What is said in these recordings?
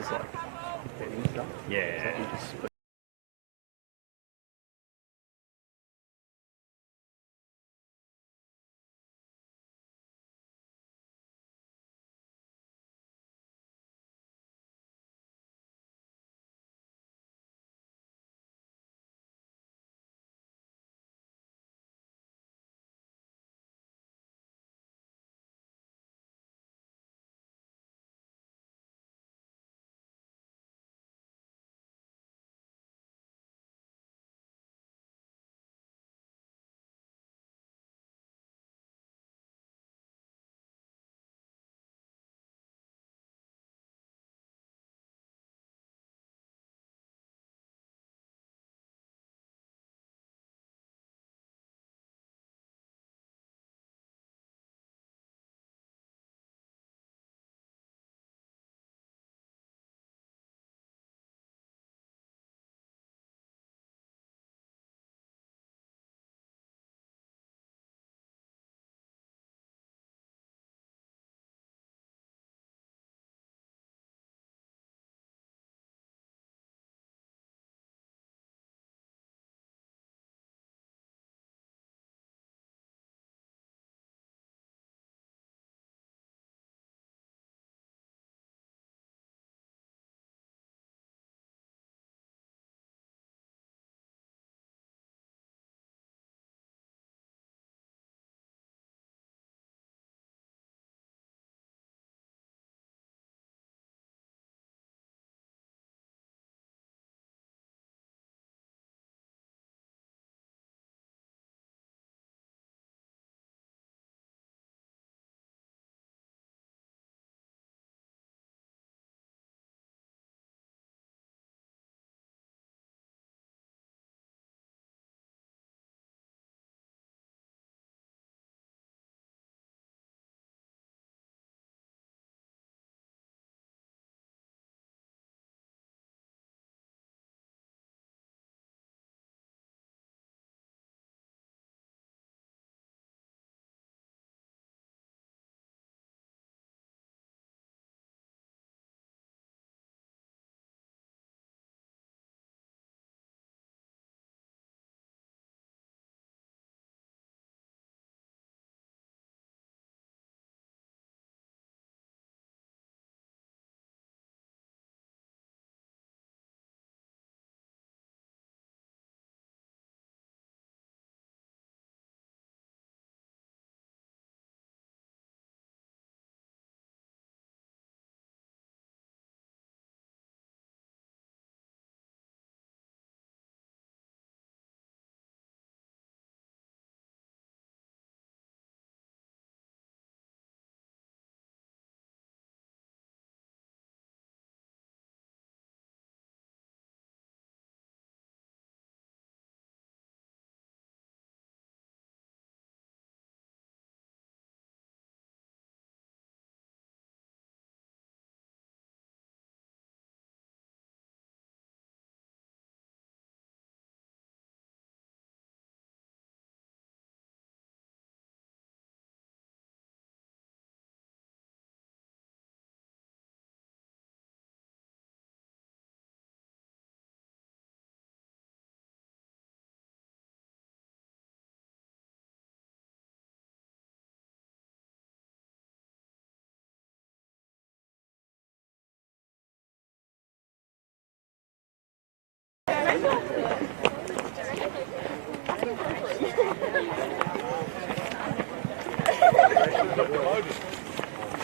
does like betting stuff. Yeah. So you just split.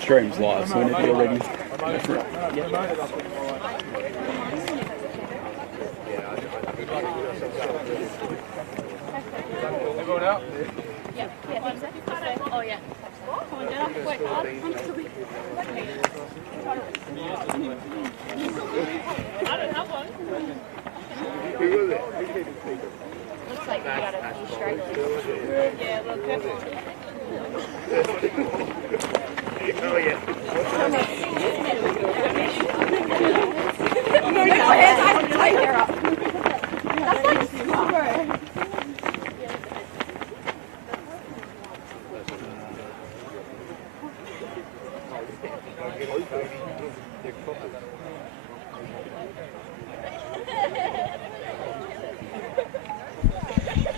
Stream's live, so whenever you're ready, go for it. Everyone out? Yeah. Oh, yeah. Come on, Jenna. Wait, I don't have one. Who was it? Looks like you got a few stragglers. Yeah, look, careful. Oh, yeah. No, your hands, I have to tie your hair up. That's like super.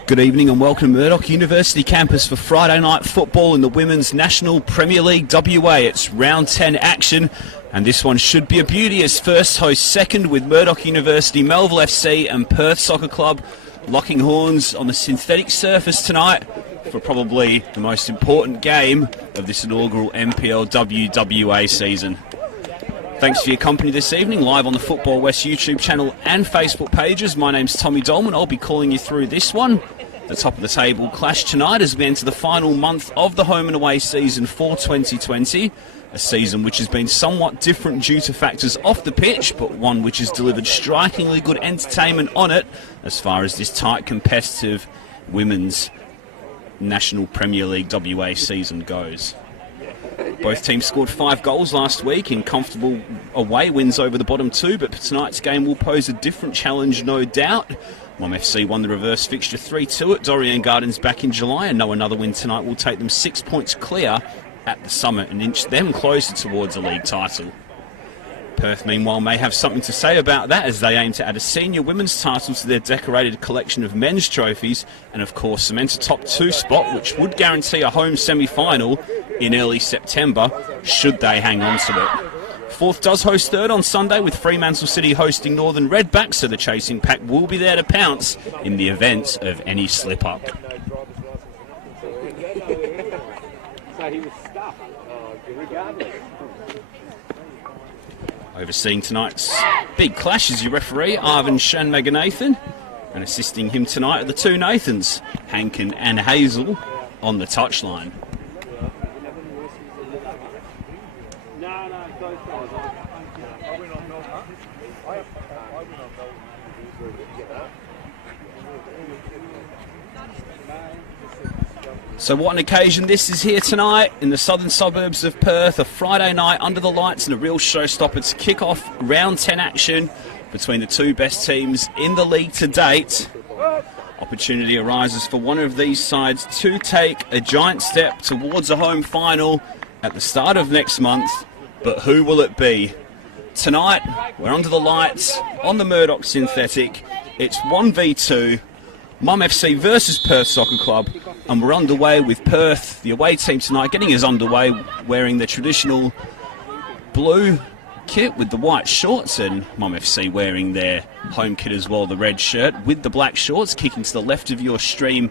Good evening and welcome to Murdoch University campus for Friday night football in the Women's National Premier League WA. It's round 10 action, and this one should be a beauty as first hosts second, with Murdoch University, Melville FC and Perth Soccer Club locking horns on the synthetic surface tonight for probably the most important game of this inaugural NPLW WA season. Thanks for your company this evening, live on the Football West YouTube channel and Facebook pages. My name's Tommy Dolman. I'll be calling you through this one. The top of the table clash tonight as we enter the final month of the home and away season for 2020. A season which has been somewhat different due to factors off the pitch, but one which has delivered strikingly good entertainment on it as far as this tight, competitive Women's National Premier League WA season goes. Both teams scored 5 goals last week in comfortable away wins over the bottom two, but tonight's game will pose a different challenge, no doubt. Mom FC won the reverse fixture 3-2 at Dorrien Gardens back in July, and know another win tonight will take them 6 points clear at the summit and inch them closer towards a league title. Perth, meanwhile, may have something to say about that as they aim to add a senior women's title to their decorated collection of men's trophies and, of course, cement a top 2 spot, which would guarantee a home semi-final in early September, should they hang on to it. Fourth does host third on Sunday, with Fremantle City hosting Northern Redbacks, so the chasing pack will be there to pounce in the event of any slip-up. Overseeing tonight's big clash is your referee, Arvin Shanmaganathan, and assisting him tonight are the two Nathans, Hankin and Hazel, on the touchline. So what an occasion this is here tonight in the southern suburbs of Perth, a Friday night under the lights and a real showstopper to kick off round 10 action between the two best teams in the league to date. Opportunity arises for one of these sides to take a giant step towards a home final at the start of next month, but who will it be? Tonight, we're under the lights on the Murdoch synthetic. It's 1v2, Mum FC versus Perth Soccer Club, and we're underway with Perth, the away team tonight, getting us underway wearing the traditional blue kit with the white shorts, and Mum FC wearing their home kit as well, the red shirt with the black shorts, kicking to the left of your stream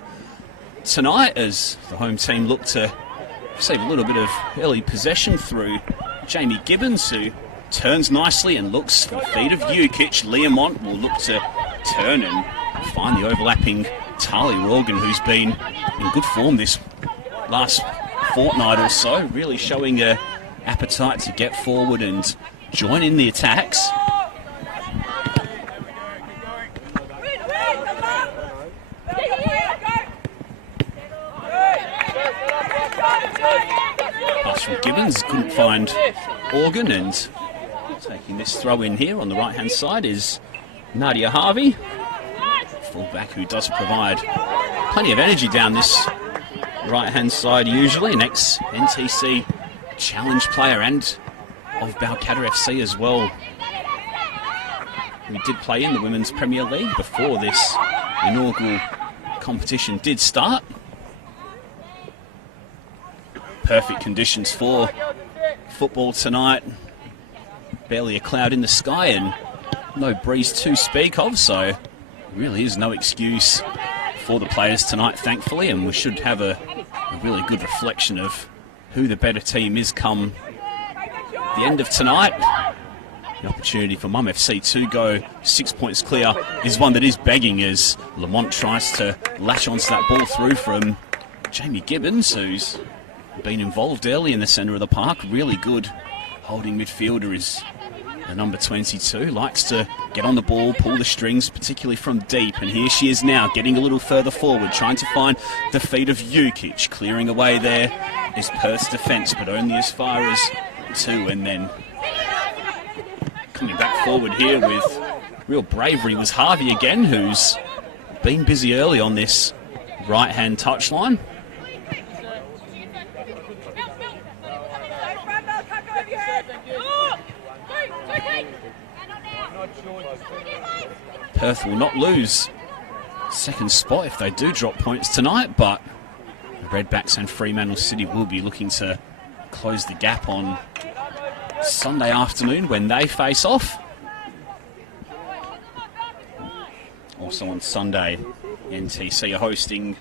tonight as the home team look to receive a little bit of early possession through Jamie Gibbons, who turns nicely and looks for the feet of Ukic. Learmont will look to turn and find the overlapping Tali Morgan, who's been in good form this last fortnight or so, really showing a appetite to get forward and join in the attacks. Pass from Gibbons, couldn't find Organ, and taking this throw in here on the right hand side is Nadia Harvey, fullback who does provide plenty of energy down this right hand side usually, an ex-NTC challenge player and of Balcatta FC as well. We did play in the Women's Premier League before this inaugural competition did start. Perfect conditions for football tonight. Barely a cloud in the sky and no breeze to speak of, so really is no excuse for the players tonight, thankfully, and we should have a really good reflection of who the better team is come the end of tonight. The opportunity for Mum FC to go 6 points clear is one that is begging as Lamont tries to latch onto that ball through from Jamie Gibbons, who's been involved early in the centre of the park. Really good holding midfielder is the number 22, likes to get on the ball, pull the strings, particularly from deep, and here she is now getting a little further forward, trying to find the feet of Ukic. Clearing away there is Perth's defence, but only as far as 2, and then coming back forward here with real bravery was Harvey again, who's been busy early on this right-hand touchline. Perth will not lose second spot if they do drop points tonight, but the Redbacks and Fremantle City will be looking to close the gap on Sunday afternoon when they face off. Also on Sunday, NTC are hosting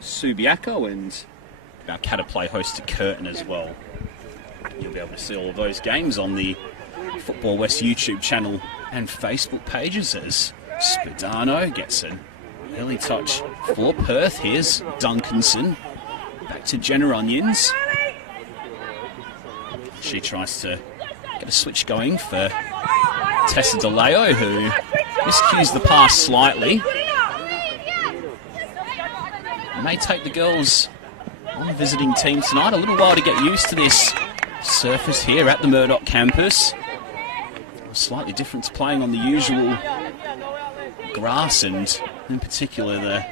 Subiaco and Balcatta play host to Curtin as well. You'll be able to see all of those games on the Football West YouTube channel and Facebook pages as Spadano gets an early touch for Perth. Here's Duncanson. Back to Jenna Onions. She tries to get a switch going for Tessa DeLeo, who miscues the pass slightly. May take the girls on the visiting team tonight. A little while to get used to this surface here at the Murdoch campus. Slightly different to playing on the usual grass and in particular the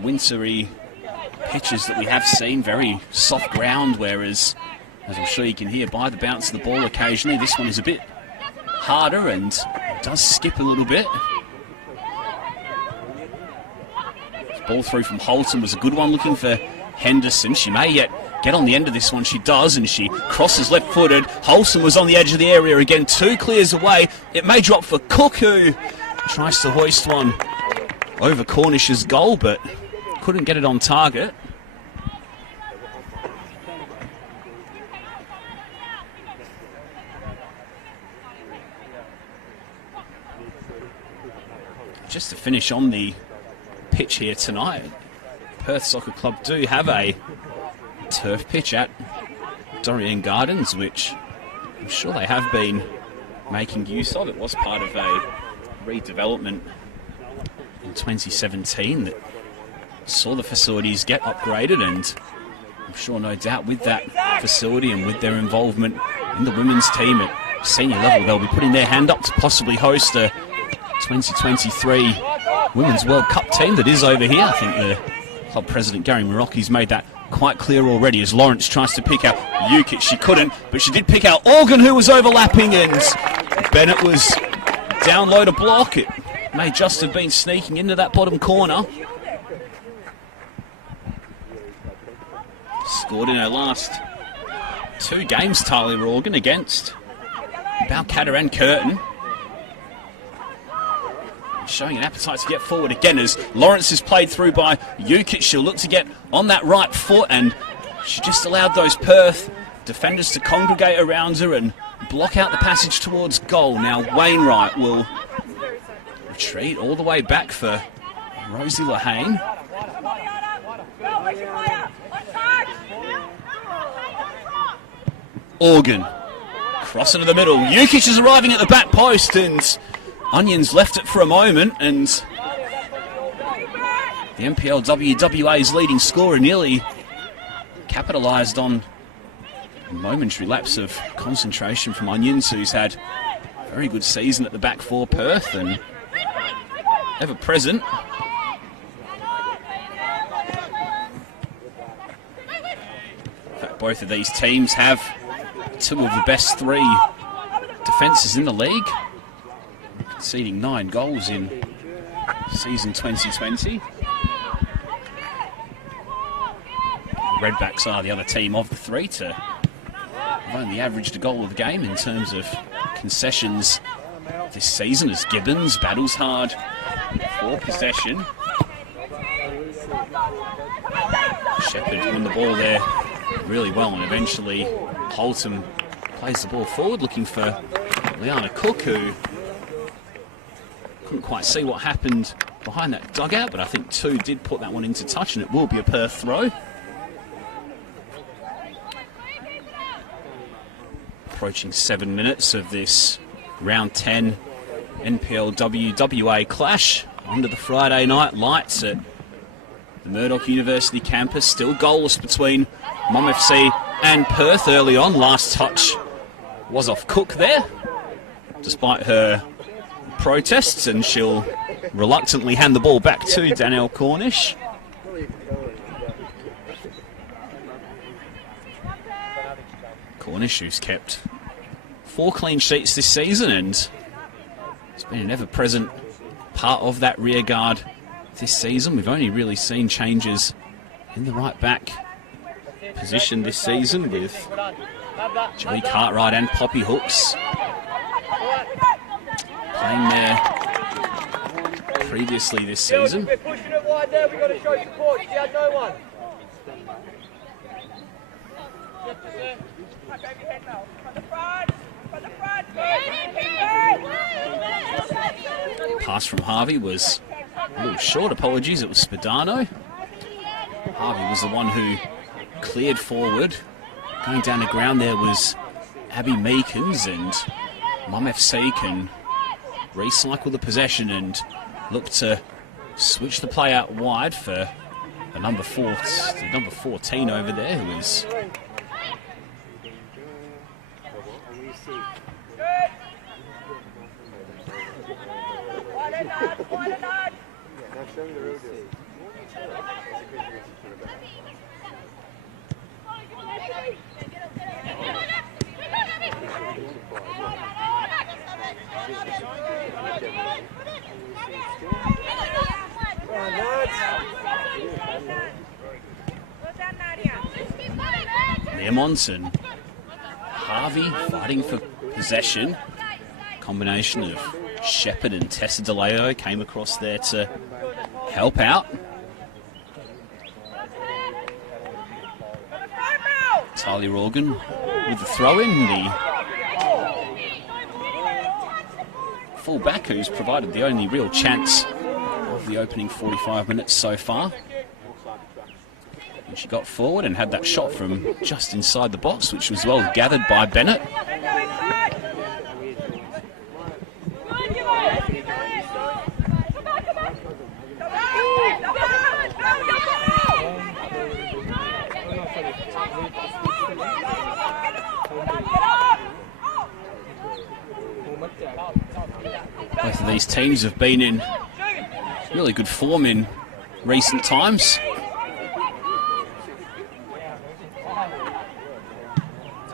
wintry pitches that we have seen. Very soft ground, whereas, as I'm sure you can hear by the bounce of the ball occasionally, this one is a bit harder and does skip a little bit. Ball through from Holton was a good one, looking for Henderson. She may yet get on the end of this one. She does, and she crosses left-footed. Holton was on the edge of the area again. 2 clears away. It may drop for Cook, who tries to hoist one over Cornish's goal, but couldn't get it on target. Just to finish on the pitch here tonight, Perth Soccer Club do have a turf pitch at Dorrien Gardens, which I'm sure they have been making use of. It was part of a redevelopment in 2017 that saw the facilities get upgraded, and I'm sure no doubt with that facility and with their involvement in the women's team at senior level, they'll be putting their hand up to possibly host a 2023 Women's World Cup team that is over here. I think the club president Gary Murdoch's made that quite clear already as Lawrence tries to pick out Ukic. She couldn't, but she did pick out Organ, who was overlapping, and Bennett was down low to block. It may just have been sneaking into that bottom corner. Scored in her last 2 games, Talia Organ, against Balcatta and Curtin. Showing an appetite to get forward again as Lawrence is played through by Ukic. She'll look to get on that right foot, and she just allowed those Perth defenders to congregate around her and block out the passage towards goal. Now Wainwright will retreat all the way back for Rosie Lahane. Organ cross into the middle. Ukic is arriving at the back post, and Onions left it for a moment, and the NPLW WA's leading scorer nearly capitalised on a momentary lapse of concentration from Onions, who's had a very good season at the back for Perth and ever present. In fact, both of these teams have 2 of the best 3 defences in the league, conceding 9 goals in season 2020. Redbacks are the other team of the 3 to have only averaged a goal a game in terms of concessions this season, as Gibbons battles hard for possession. Shepherd won the ball there really well, and eventually Holton plays the ball forward looking for Liana Cook, who couldn't quite see what happened behind that dugout, but I think 2 did put that one into touch, and it will be a Perth throw. Approaching 7 minutes of this round 10 NPLW WA clash under the Friday night lights at the Murdoch University campus. Still goalless between Mum FC and Perth early on. Last touch was off Cook there, despite her protests, and she'll reluctantly hand the ball back to Danielle Cornish. Cornish, who's kept 4 clean sheets this season and It's been an ever-present part of that rear guard this season. We've only really seen changes in the right back position this season with Joey Cartwright and Poppy Hooks playing there previously this season. We're pushing it wide there, we've got to show support. She had no one. Pass from Harvey was a little short, apologies, it was Spadano. Harvey was the one who cleared forward. Going down the ground there was Abby Meekins, and Mum FC can recycle the possession and look to switch the play out wide for the number 14 over there, who is Monson. Harvey fighting for possession. Combination of Shepherd and Tessa DeLeo came across there to help out. Talia Organ with the throw-in. The full-back who's provided the only real chance of the opening 45 minutes so far. And she got forward and had that shot from just inside the box, which was well gathered by Bennett. Both of these teams have been in really good form in recent times.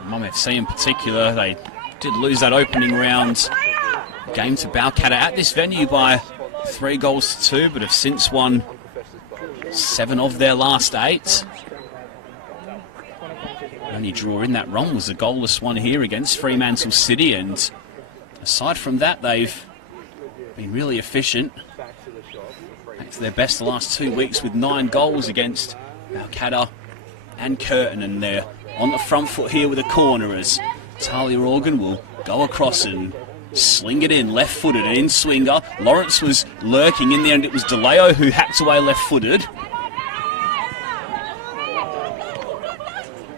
Mum FC in particular, they did lose that opening round game to Balcatta at this venue by 3-2, but have since won 7 of their last 8. The only draw in that run was a goalless one here against Fremantle City, and aside from that, they've been really efficient. Back to their best the last 2 weeks with 9 goals against Balcatta and Curtin, and they're on the front foot here with a corner as Talia Organ will go across and sling it in, left-footed, an in-swinger. Lawrence was lurking. In the end, it was DeLeo who hacked away left-footed.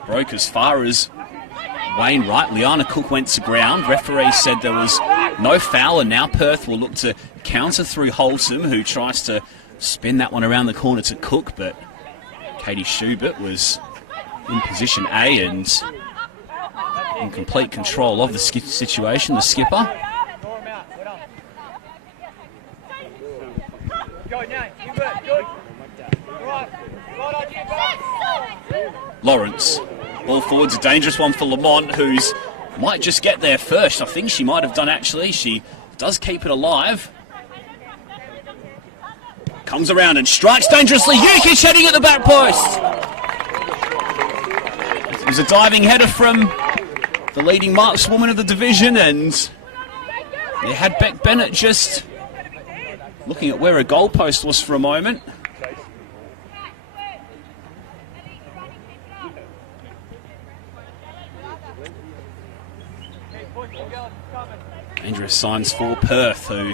Broke as far as Wainwright. Liana Cook went to ground. Referee said there was no foul, and now Perth will look to counter through Holsom, who tries to spin that one around the corner to Cook, but Katie Schubert was in position A and in complete control of the situation, the skipper. Lawrence, ball forward's a dangerous one for Lamont, who's might just get there first. I think she might have done, actually. She does keep it alive. Comes around and strikes dangerously. Jukic heading at the back post. It was a diving header from the leading markswoman of the division, and they had Beck Bennett just looking at where a goalpost was for a moment. Dangerous signs for Perth, who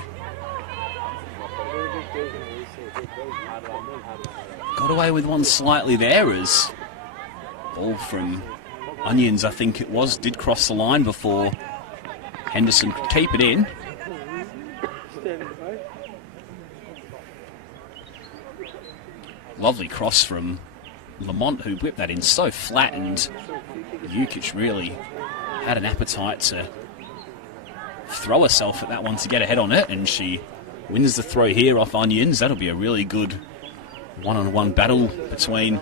got away with one slightly there, as ball from Onions, I think it was, did cross the line before Henderson could keep it in. Lovely cross from Lamont, who whipped that in so flat, and Jukic really had an appetite to throw herself at that one to get ahead on it, and she wins the throw here off Onions. That'll be a really good one-on-one battle between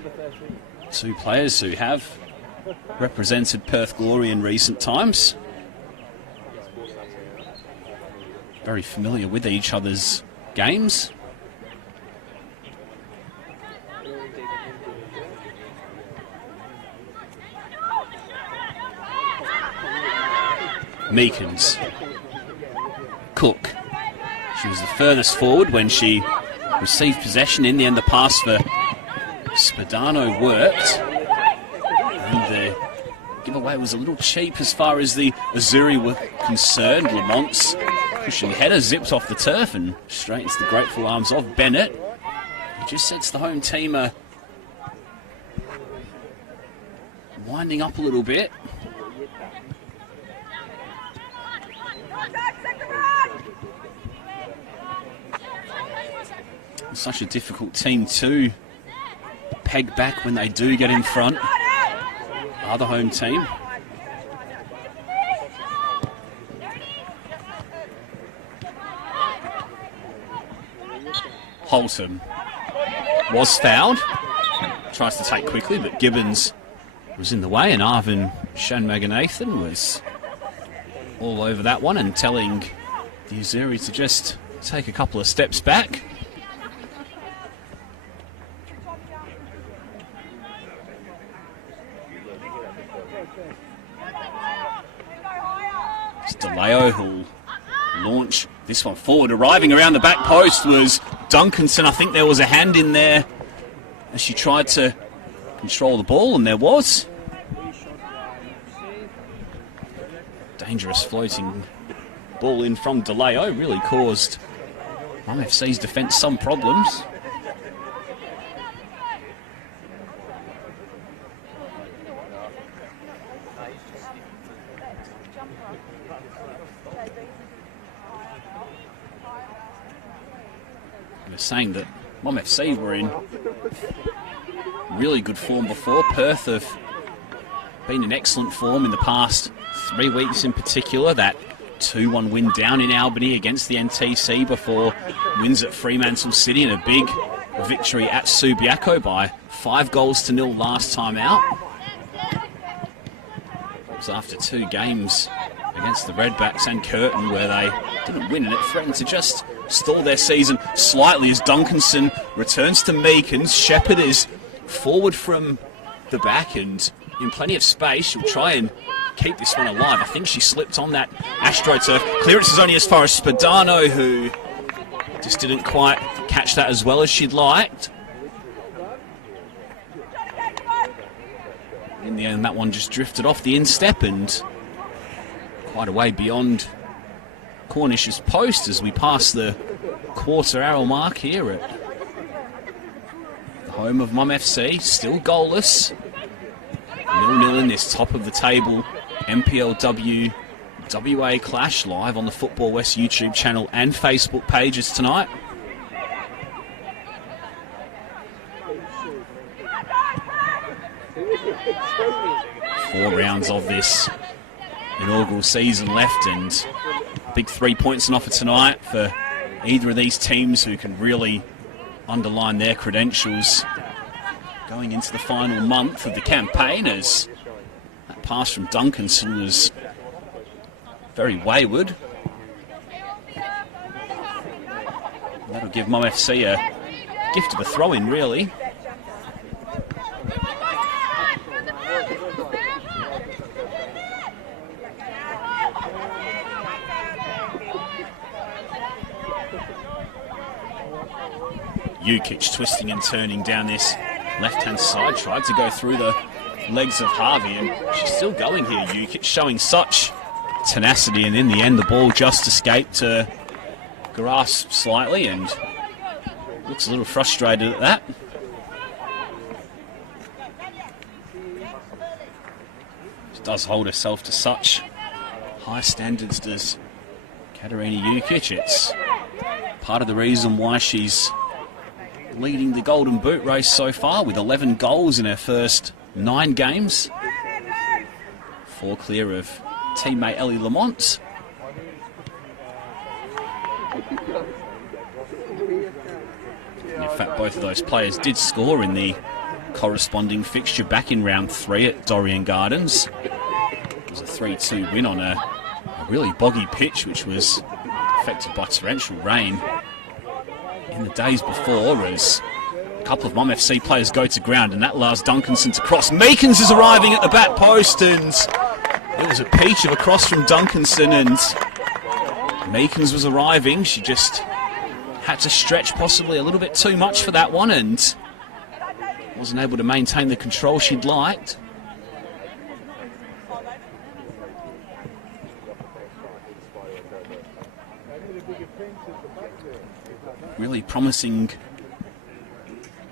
two players who have represented Perth Glory in recent times. very familiar with each other's games. Meekins. Cook. She was the furthest forward when she received possession. In the end, the pass for Spadano worked. And the giveaway was a little cheap as far as the Azzurri were concerned. Lamont's pushing header zipped off the turf and straight into the grateful arms of Bennett. He just sets the home team winding up a little bit. Such a difficult team to peg back when they do get in front. Other home team. Holton was fouled. Tries to take quickly, but Gibbons was in the way, and Arvin Shanmaganathan was all over that one and telling the Azzurri to just take a couple of steps back. It's DeLeo who'll launch this one forward. Arriving around the back post was Duncanson. I think there was a hand in there as she tried to control the ball, and there was. Dangerous floating ball in from DeLeo really caused FC's defence some problems. I was saying that FC were in really good form before. Perth have been in excellent form in the past 3 weeks in particular. That 2-1 win down in Albany against the NTC before wins at Fremantle City and a big victory at Subiaco by 5-0 last time out. It was after 2 games against the Redbacks and Curtin where they didn't win, and it threatened to just stall their season slightly as Duncanson returns to Meekins. Shepherd is forward from the back and in plenty of space. She'll try and keep this one alive. I think she slipped on that AstroTurf. Clearance is only as far as Spadano, who just didn't quite catch that as well as she'd liked. In the end, that one just drifted off the instep and quite a way beyond Cornish's post as we pass the quarter hour mark here at the home of Mum FC. Still goalless. 0-0 in this top of the table NPLW WA clash, live on the Football West YouTube channel and Facebook pages tonight. Four rounds of this inaugural season left, and big 3 points on offer tonight for either of these teams who can really underline their credentials going into the final month of the campaign, as that pass from Duncanson was very wayward. That'll give Mum FC a gift of a throw-in, really. Jukic twisting and turning down this left-hand side, tried to go through the legs of Harvey, and she's still going here. Jukic showing such tenacity, and in the end the ball just escaped her grasp slightly and looks a little frustrated at that. She does hold herself to such high standards, does Katerina Jukic. It's part of the reason why she's leading the Golden Boot race so far with 11 goals in her first 9 games. 4 clear of teammate Ellie Lamont. In fact, both of those players did score in the corresponding fixture back in round 3 at Dorrien Gardens. It was a 3-2 win on a really boggy pitch, which was affected by torrential rain in the days before, as a couple of Mum FC players go to ground, and that allows Duncanson to cross. Meekins is arriving at the back post, and it was a peach of a cross from Duncanson, and Meekins was arriving. She just had to stretch possibly a little bit too much for that one, and wasn't able to maintain the control she'd liked. Really promising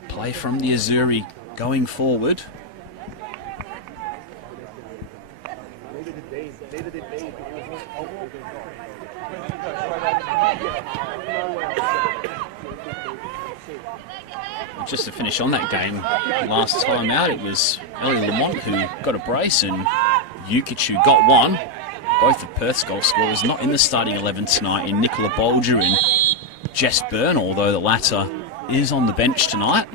play from the Azzurri going forward. Just to finish on that game, last time out it was Ellie Lamont who got a brace and Jukic who got one. Both of Perth's goal scorers not in the starting 11 tonight in Nicola Bolger and Jess Byrne, although the latter is on the bench tonight.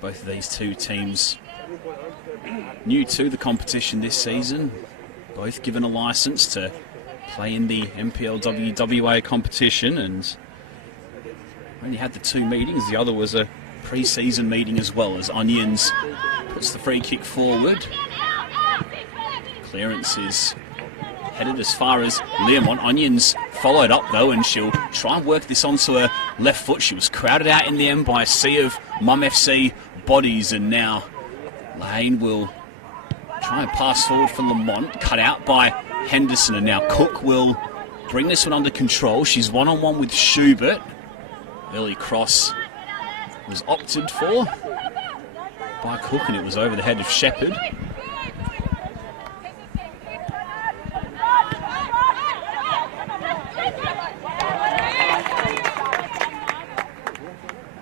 Both of these two teams new to the competition this season, both given a licence to play in the NPLW WA competition, and only had the two meetings. The other was a pre-season meeting as well, as Onions puts the free kick forward. Clearance is headed as far as Learmont. Onions followed up though, and she'll try and work this onto her left foot. She was crowded out in the end by a sea of Mum FC bodies, and now Lane will try and pass forward for Lamont, cut out by Henderson, and now Cook will bring this one under control. She's one-on-one with Schubert. Early cross was opted for by Cook, and it was over the head of Shepherd.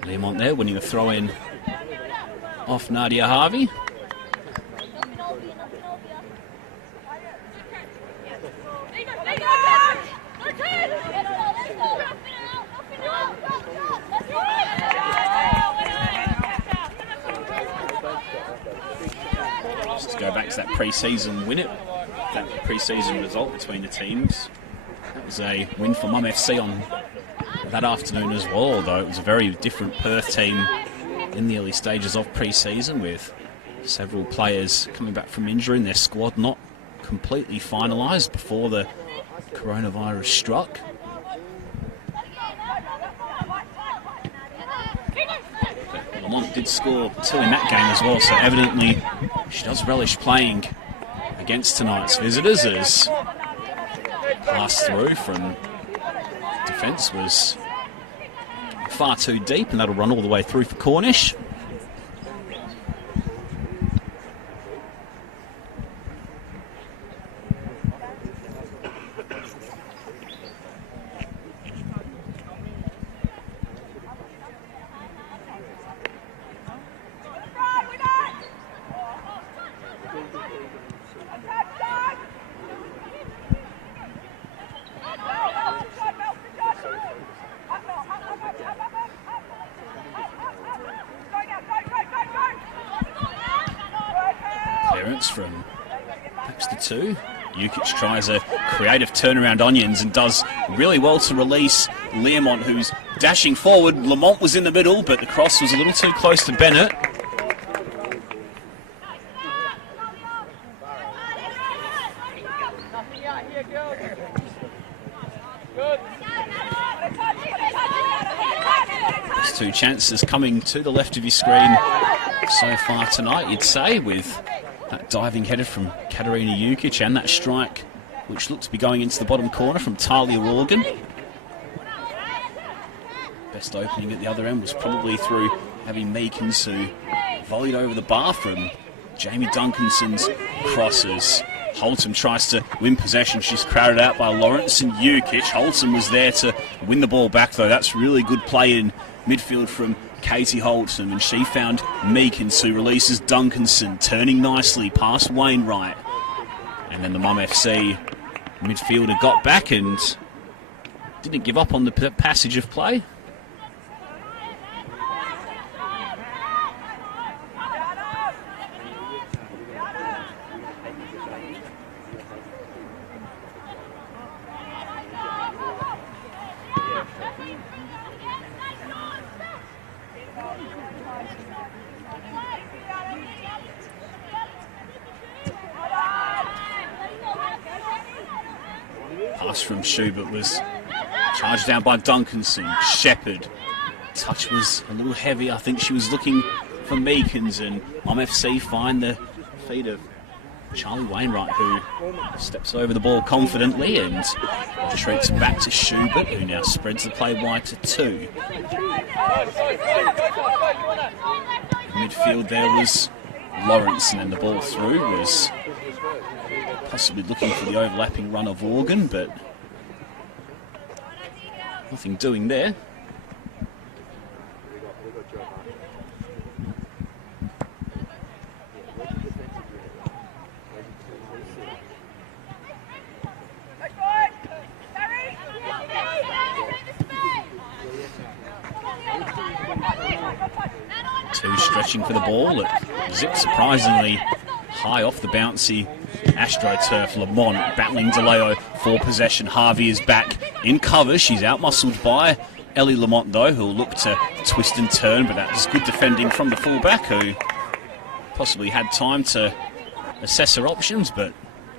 Learmont there winning a throw-in off Nadia Harvey. Just to go back to that pre-season win, that pre-season result between the teams. That was a win for Mum FC on that afternoon as well, although it was a very different Perth team in the early stages of pre-season, with several players coming back from injury and their squad not completely finalised before the coronavirus struck. But Lamont did score two in that game as well, so evidently she does relish playing against tonight's visitors, as pass through from defence was far too deep, and that'll run all the way through for Cornish. From Baxter 2. Jukic tries a creative turnaround Onions and does really well to release Learmont, who's dashing forward. Lamont was in the middle, but the cross was a little too close to Bennett. There's two chances coming to the left of your screen so far tonight, you'd say, with that diving header from Katarina Jukic and that strike which looked to be going into the bottom corner from Talia Organ. Best opening at the other end was probably through Abby Meekins, who volleyed over the bar from Jamie Duncanson's crosses. Holton tries to win possession. She's crowded out by Lawrence and Jukic. Holton was there to win the ball back though. That's really good play in midfield from Katie Holton, and she found Meekins, who releases Duncanson, turning nicely past Wainwright. And then the Mum FC midfielder got back and didn't give up on the passage of play. cross from Schubert was charged down by Duncanson. Shepherd. Touch was a little heavy. I think she was looking for Meekins, and MFC find the feet of Charlie Wainwright, who steps over the ball confidently and retreats back to Schubert, who now spreads the play wide to 2. Midfield there was Lawrence, and then the ball through was possibly looking for the overlapping run of Organ, but nothing doing there. Two stretching for the ball. It zips surprisingly high off the bouncy AstroTurf. Lamont battling DeLeo for possession. Harvey is back in cover. She's outmuscled by Ellie Lamont, though, who'll look to twist and turn, but that was good defending from the fullback, who possibly had time to assess her options, but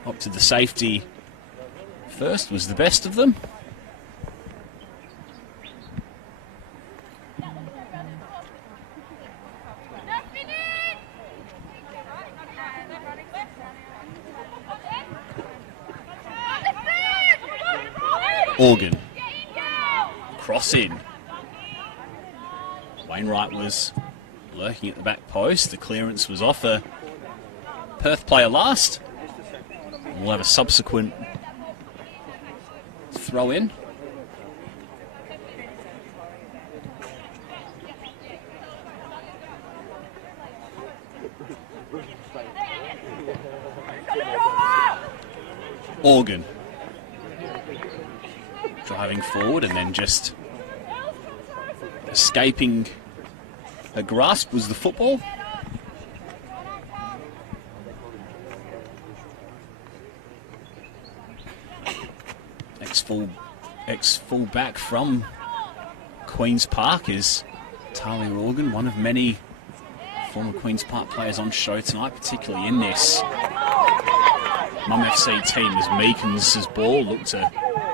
opted the safety first, was the best of them. Organ. Cross in. Wainwright was lurking at the back post. The clearance was off a Perth player last. We'll have a subsequent throw in. Organ. Driving forward and then just escaping her grasp was the football. Ex-full-back from Queen's Park is Talia Organ, one of many former Queen's Park players on show tonight, particularly in this Mum FC team, as Meekins' ball looked a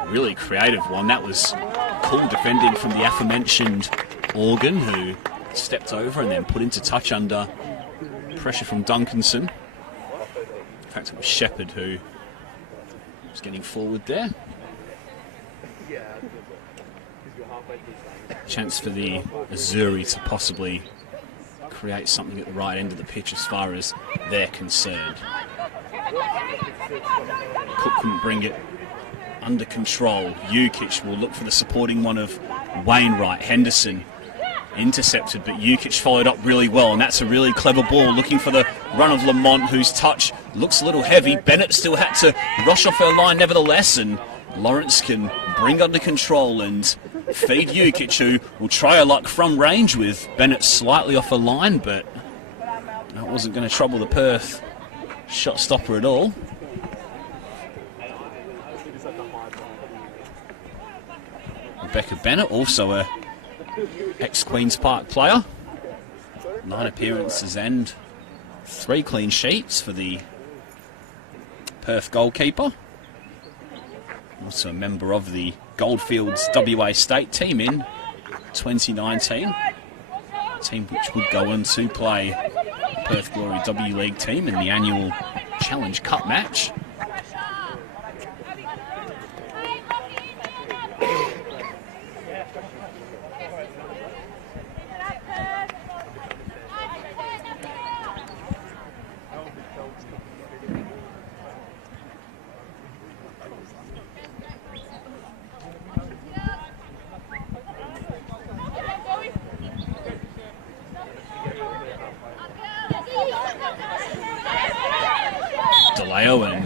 really creative one. That was cool defending from the aforementioned Organ, who stepped over and then put into touch under pressure from Duncanson. In fact, it was Shepherd who was getting forward there. Chance for the Azzurri to possibly create something at the right end of the pitch as far as they're concerned. Cook couldn't bring it under control. Jukic will look for the supporting one of Wainwright. Henderson intercepted, but Jukic followed up really well, and that's a really clever ball, looking for the run of Lamont, whose touch looks a little heavy. Bennett still had to rush off her line nevertheless, and Lawrence can bring under control and feed Jukic, who will try her luck from range with Bennett slightly off her line, but that wasn't going to trouble the Perth shot stopper at all. Rebecca Bennett, also a ex-Queen's Park player. 9 appearances and 3 clean sheets for the Perth goalkeeper. Also a member of the Goldfields WA State team in 2019. A team which would go on to play Perth Glory W League team in the annual Challenge Cup match. DeLeo and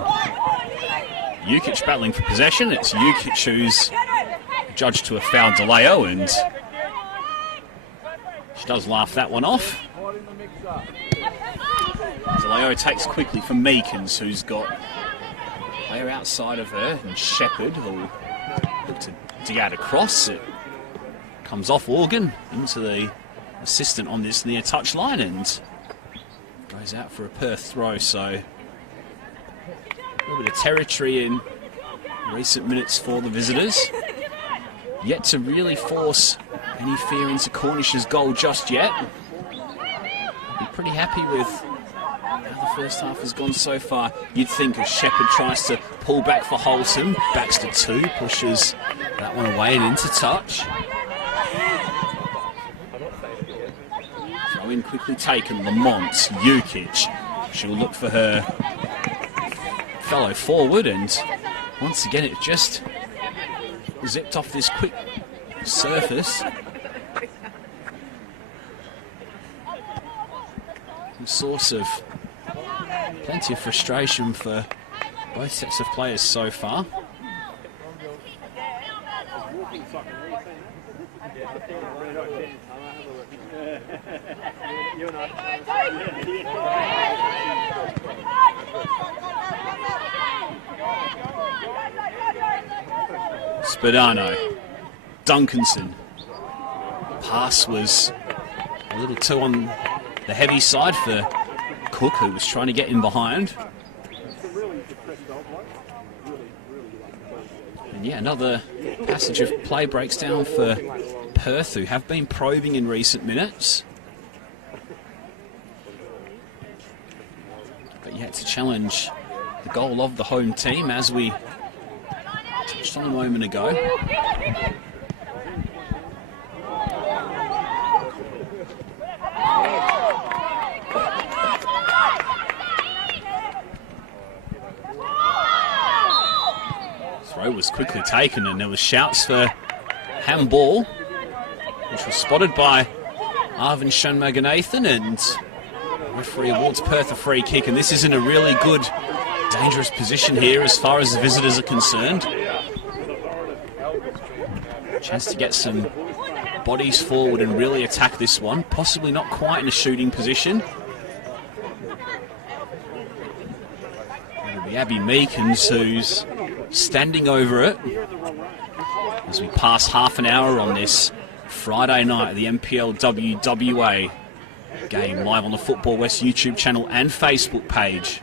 Jukic battling for possession. It's Jukic who's judged to have fouled DeLeo, and she does laugh that one off. DeLeo takes quickly for Meekins, who's got a player outside of her, and Shepherd will look to dig out across. It comes off Organ into the assistant on this near touchline and goes out for a Perth throw. So a little bit of territory in recent minutes for the visitors. Yet to really force any fear into Cornish's goal just yet. I'm pretty happy with how the first half has gone so far. You'd think as Shepherd tries to pull back for Holton. Baxter 2 pushes that one away and into touch. Throw in quickly taken. Lamont, Jukic. She'll look for her fellow forward, and once again it just zipped off this quick surface. A source of plenty of frustration for both sets of players so far. Spadano, Duncanson. Pass was a little too on the heavy side for Cook, who was trying to get in behind. And yeah, another passage of play breaks down for Perth, who have been probing in recent minutes. But yet to challenge the goal of the home team, as we touched on a moment ago. Throw was quickly taken, and there was shouts for handball, which was spotted by Arvin Shanmugatnathan, and the referee awards Perth a free kick. And this is in a really good, dangerous position here as far as the visitors are concerned. Chance to get some bodies forward and really attack this one. Possibly not quite in a shooting position. It'll be Abby Meekins who's standing over it as we pass half an hour on this Friday night at the NPLW WA game, live on the Football West YouTube channel and Facebook page.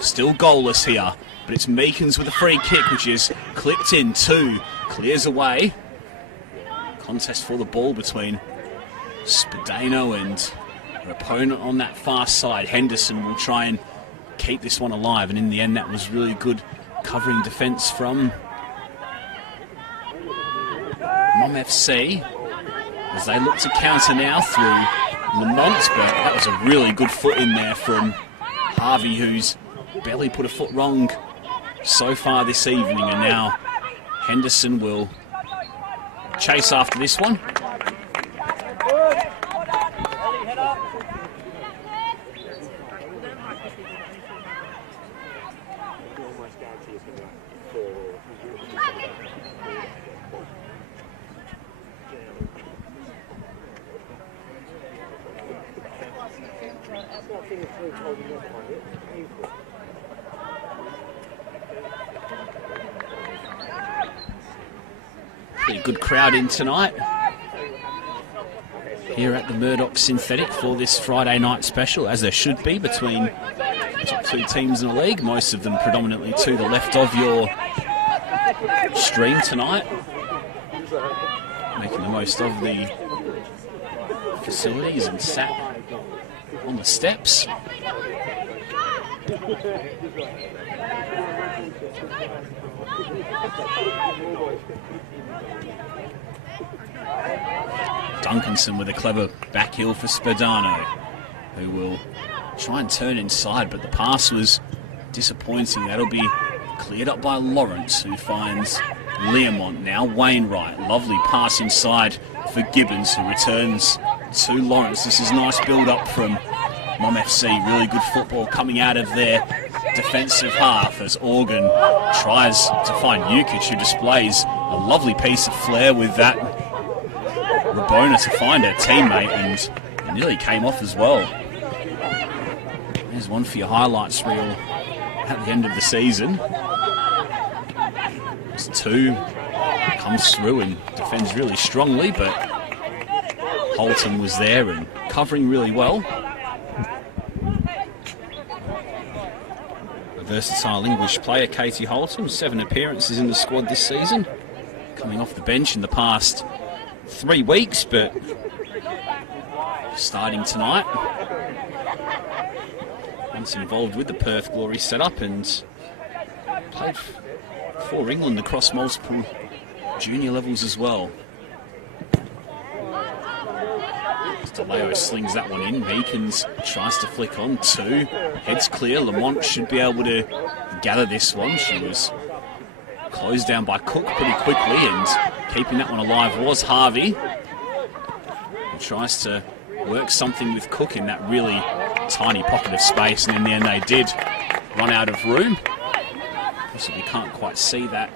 Still goalless here, but it's Meekins with a free kick, which is clipped in. 2 clears away. Contest for the ball between Spadano and her opponent on that far side. Henderson will try and keep this one alive, and in the end that was really good covering defence from Mom FC as they look to counter now through Lamont, but that was a really good foot in there from Harvey, who's barely put a foot wrong so far this evening. And now Henderson will chase after this one. Pretty good crowd in tonight here at the Murdoch Synthetic for this Friday night special, as there should be between the top 2 teams in the league, most of them predominantly to the left of your stream tonight, making the most of the facilities and sat on the steps. Duncanson with a clever back heel for Spadano, who will try and turn inside, but the pass was disappointing. That'll be cleared up by Lawrence, who finds Learmont. Now Wainwright, lovely pass inside for Gibbons, who returns to Lawrence. This is nice build up from Mom FC. Really good football coming out of their defensive half as Organ tries to find Jukic, who displays a lovely piece of flair with that Rabona to find her teammate, and nearly came off as well. There's one for your highlights reel at the end of the season. As 2 comes through and defends really strongly, but Holton was there and covering really well. Versatile English player Katie Holton, 7 appearances in the squad this season. Coming off the bench in the past 3 weeks, but starting tonight. Once involved with the Perth Glory setup and played for England across multiple junior levels as well. DeLeo slings that one in. Meekins tries to flick on 2. Heads clear. Lamont should be able to gather this one. She was closed down by Cook pretty quickly, and keeping that one alive was Harvey. He tries to work something with Cook in that really tiny pocket of space, and in the end they did run out of room. Possibly can't quite see that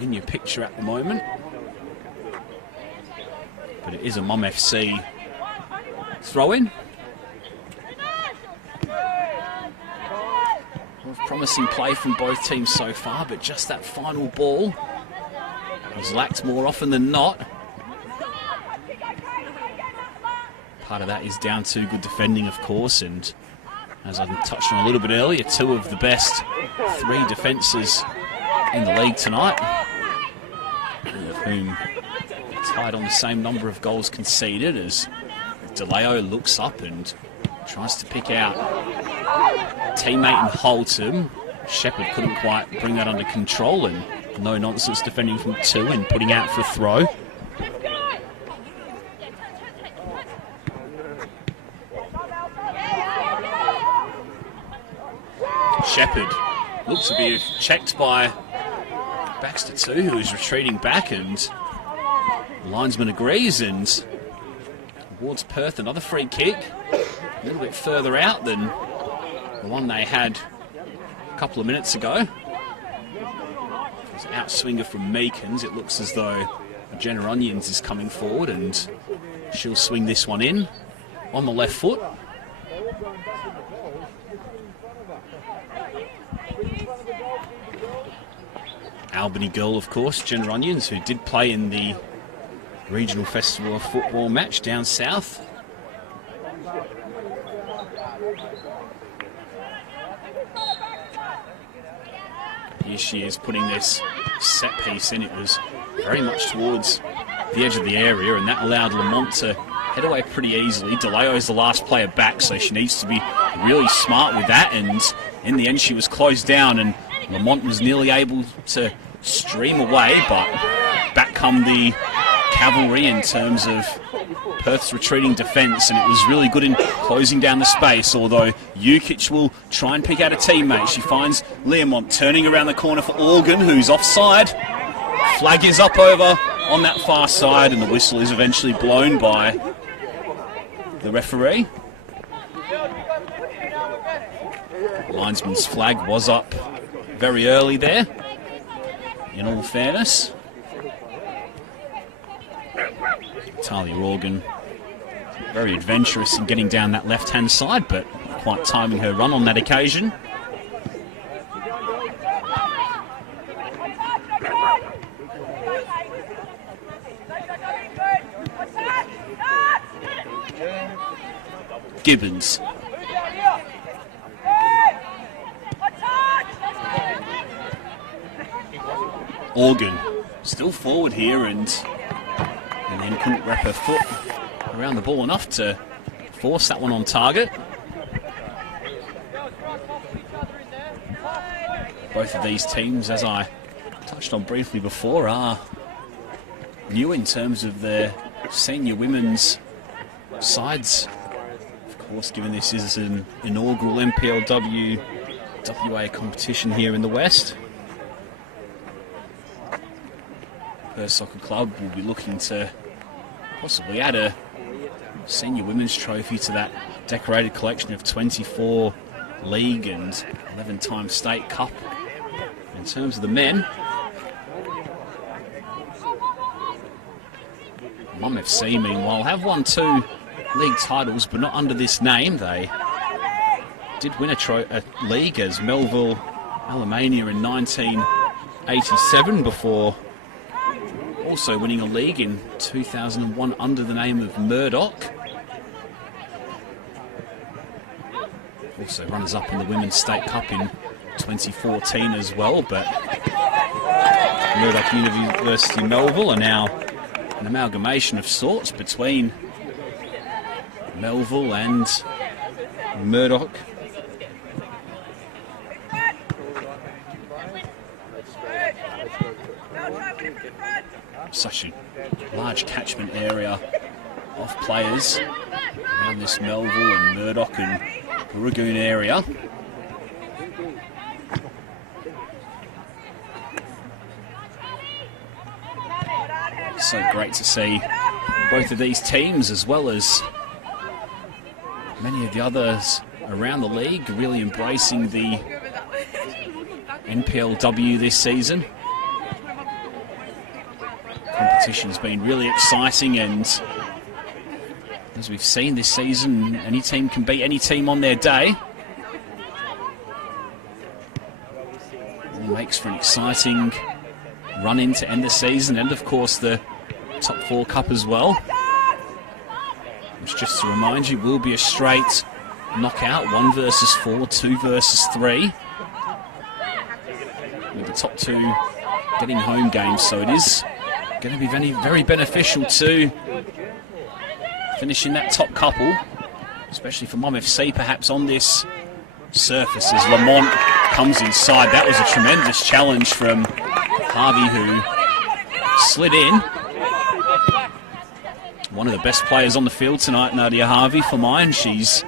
in your picture at the moment. But it is a Mum FC throw-in. Promising play from both teams so far, but just that final ball has lacked more often than not. Part of that is down to good defending, of course, and as I touched on a little bit earlier, 2 of the best 3 defences in the league tonight, all of whom tied on the same number of goals conceded, as DeLeo looks up and tries to pick out teammate in Holton. Shepherd couldn't quite bring that under control, and no nonsense defending from 2 and putting out for a throw. Shepherd looks to be checked by Baxter too, who is retreating back, and the linesman agrees and awards Perth another free kick, a little bit further out than the one they had a couple of minutes ago. There's an outswinger from Meekins. It looks as though Jenna Onions is coming forward, and she'll swing this one in on the left foot. Albany girl, of course, Jenna Onions, who did play in the regional festival of football match down south. Here she is putting this set piece in. It was very much towards the edge of the area, and that allowed Lamont to head away pretty easily. DeLeo is the last player back, so she needs to be really smart with that, and in the end she was closed down, and Lamont was nearly able to stream away, but back come the cavalry in terms of Perth's retreating defence, and it was really good in closing down the space, although Jukic will try and pick out a teammate. She finds Learmont turning around the corner for Organ, who's offside. Flag is up over on that far side, and the whistle is eventually blown by the referee. Linesman's flag was up very early there, in all fairness. Talia Organ, very adventurous in getting down that left-hand side, but quite timing her run on that occasion. Gibbons. Organ still forward here, and then couldn't wrap her foot around the ball enough to force that one on target. Both of these teams, as I touched on briefly before, are new in terms of their senior women's sides. Of course, given this is an inaugural NPLW WA competition here in the West. Perth Soccer Club will be looking to possibly add a senior women's trophy to that decorated collection of 24 league and 11-time state cup. In terms of the men, Mum FC, meanwhile, have won 2 league titles, but not under this name. They did win a league as Melville Alamania in 1987, before also winning a league in 2001 under the name of Murdoch. Also runners-up in the Women's State Cup in 2014 as well, but Murdoch University Melville are now an amalgamation of sorts between Melville and Murdoch. Such a large catchment area of players around this Melville and Murdoch and Burragoon area. So great to see both of these teams, as well as many of the others around the league, really embracing the NPLW this season. Competition's been really exciting, and as we've seen this season, any team can beat any team on their day. All makes for an exciting run-in to end the season, and of course the Top 4 Cup as well, which, just to remind you, will be a straight knockout, 1 versus 4, 2 versus 3, with the top 2 getting home games. So it is going to be very, very beneficial to finishing that top couple, especially for Mum FC, perhaps on this surface, as Lamont comes inside. That was a tremendous challenge from Harvey, who slid in. One of the best players on the field tonight, Nadia Harvey, for mine. She's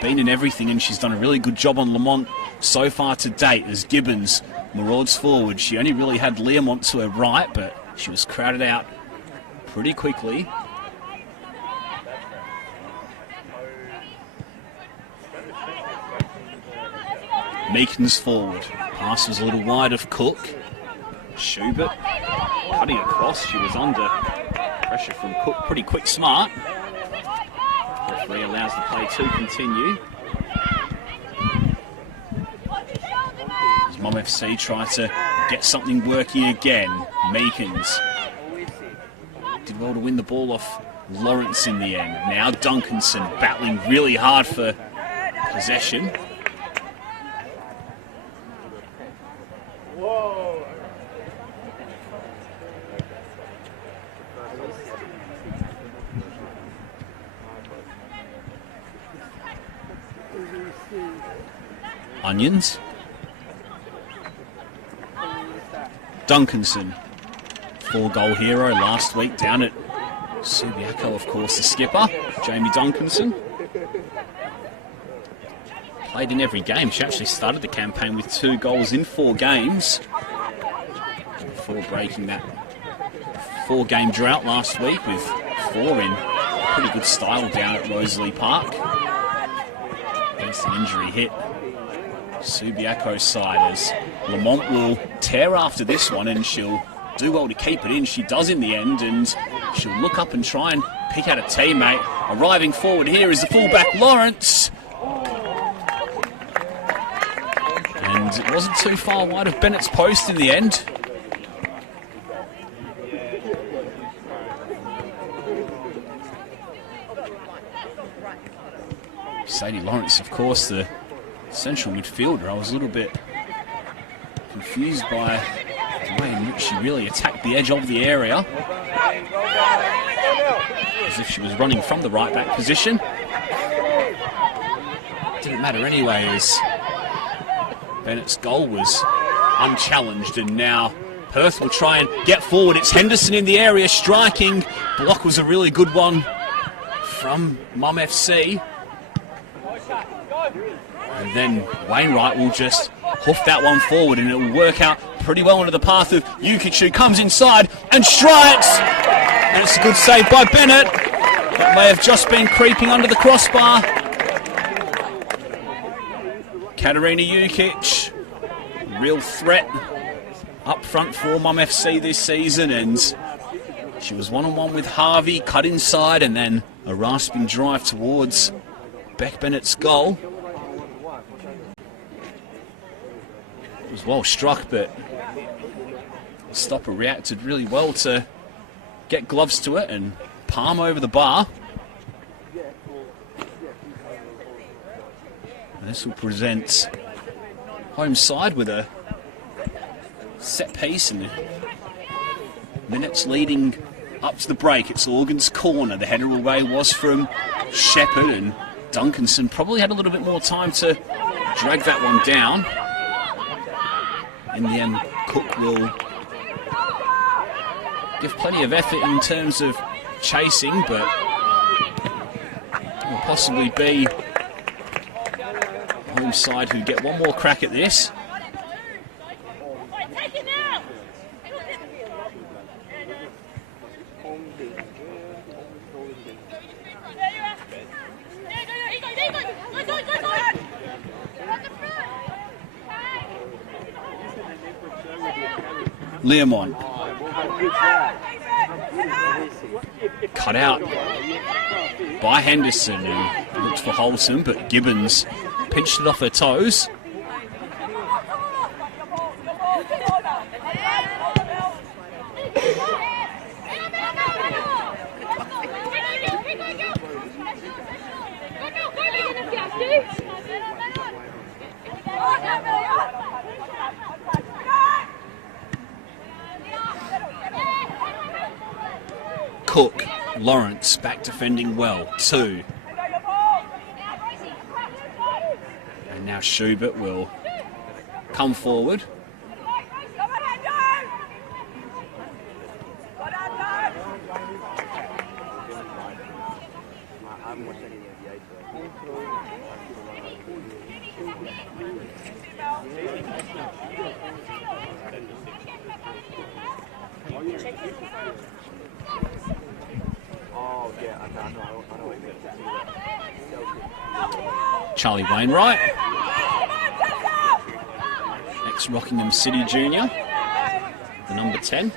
been in everything, and she's done a really good job on Lamont so far to date, as Gibbons marauds forward. She only really had Learmont to her right, but she was crowded out pretty quickly. Meekins forward. Pass was a little wide of Cook. Schubert cutting across. She was under pressure from Cook. Pretty quick, smart. Referee allows the play to continue. As Mum FC try to get something working again. Meekins did well to win the ball off Lawrence in the end. Now Duncanson battling really hard for possession. Onions. Duncanson, 4-goal hero last week down at Subiaco, of course, the skipper, Jamie Duncanson. Played in every game. She actually started the campaign with 2 goals in 4 games before breaking that 4-game drought last week with 4 in pretty good style down at Rosalie Park. Against an injury hit Subiaco's side, as Lamont will tear after this one, and she'll do well to keep it in. She does in the end, and she'll look up and try and pick out a teammate. Arriving forward here is the fullback Lawrence, and it wasn't too far wide of Bennett's post in the end. Sadie Lawrence, of course, the central midfielder. I was a little bit confused by the way in which she really attacked the edge of the area, as if she was running from the right back position. Didn't matter anyway, as Bennett's goal was unchallenged, and now Perth will try and get forward. It's Henderson in the area striking. Block was a really good one from Mum FC. And then Wainwright will just hoof that one forward, and it will work out pretty well into the path of Jukic, who comes inside and strikes. And it's a good save by Bennett. That may have just been creeping under the crossbar. Katerina Jukic, real threat up front for Mum FC this season, and she was one-on-one with Harvey, cut inside, and then a rasping drive towards Beck Bennett's goal. It was well struck, but the stopper reacted really well to get gloves to it and palm over the bar. And this will present home side with a set piece and minutes leading up to the break. It's Organ's corner. The header away was from Shepherd, and Duncanson probably had a little bit more time to drag that one down. In the end, Cook will give plenty of effort in terms of chasing, but will possibly be home side who get one more crack at this. Learmont cut out by Henderson, who looked for Holton, but Gibbons pinched it off her toes. Cook, Lawrence back defending well, 2. And now Schubert will come forward. Charlie Wainwright, ex-Rockingham City junior, the number 10,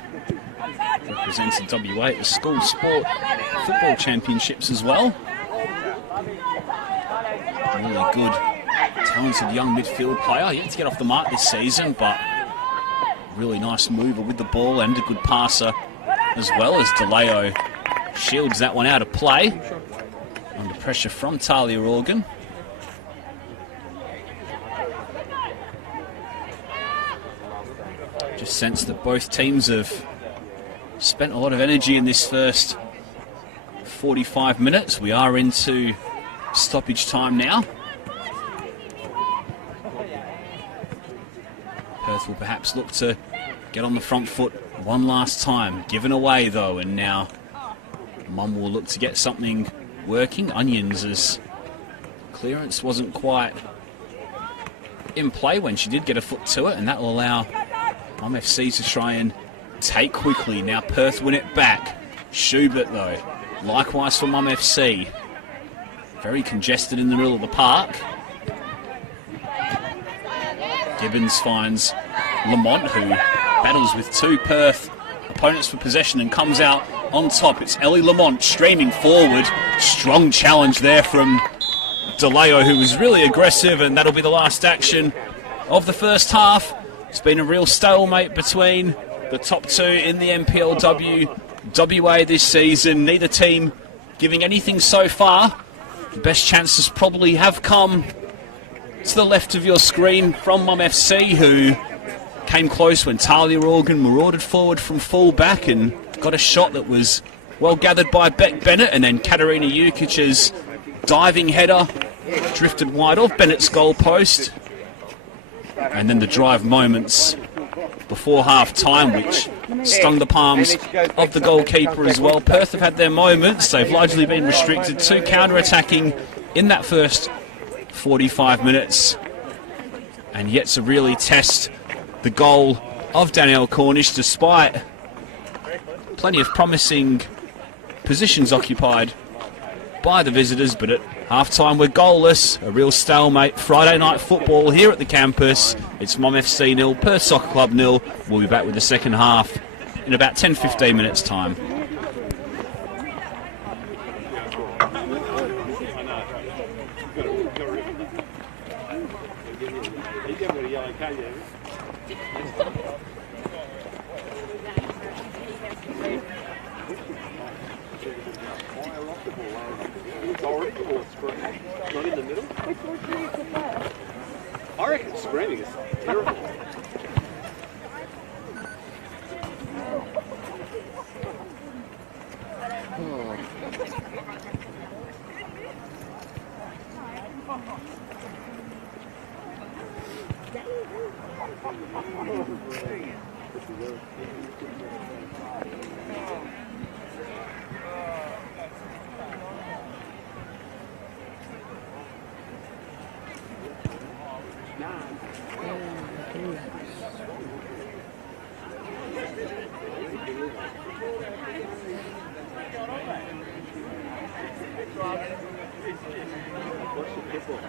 represented WA at the school sport football championships as well. Really good, talented young midfield player, yet to get off the mark this season, but really nice mover with the ball and a good passer as well, as DeLeo shields that one out of play under pressure from Talia Organ. Just sense that both teams have spent a lot of energy in this first 45 minutes. We are into stoppage time now. Perth will perhaps look to get on the front foot one last time. Given away though, and now Mum will look to get something working. Onions' clearance wasn't quite in play when she did get a foot to it, and that will allow Mum FC to try and take quickly. Now Perth win it back. Schubert though, likewise for Mum FC. Very congested in the middle of the park. Gibbons finds Lamont, who battles with 2 Perth opponents for possession and comes out on top. It's Ellie Lamont streaming forward. Strong challenge there from DeLeo, who was really aggressive, and that'll be the last action of the first half. It's been a real stalemate between the top 2 in the NPLW WA this season. Neither team giving anything so far. The best chances probably have come to the left of your screen from Mum FC, who came close when Talia Organ marauded forward from full back and got a shot that was well gathered by Beck Bennett, and then Katarina Jukic's diving header drifted wide off Bennett's goal post. And then the drive moments before half-time, which stung the palms of the goalkeeper as well. Perth have had their moments. They've largely been restricted to counter-attacking in that first 45 minutes, and yet to really test the goal of Danielle Cornish, despite plenty of promising positions occupied by the visitors. But at half-time we're goalless. A real stalemate. Friday night football here at the campus. It's Mum FC 0, Perth Soccer Club 0. We'll be back with the second half in about 10-15 minutes time. I reckon screaming is terrible. What's the pitbull?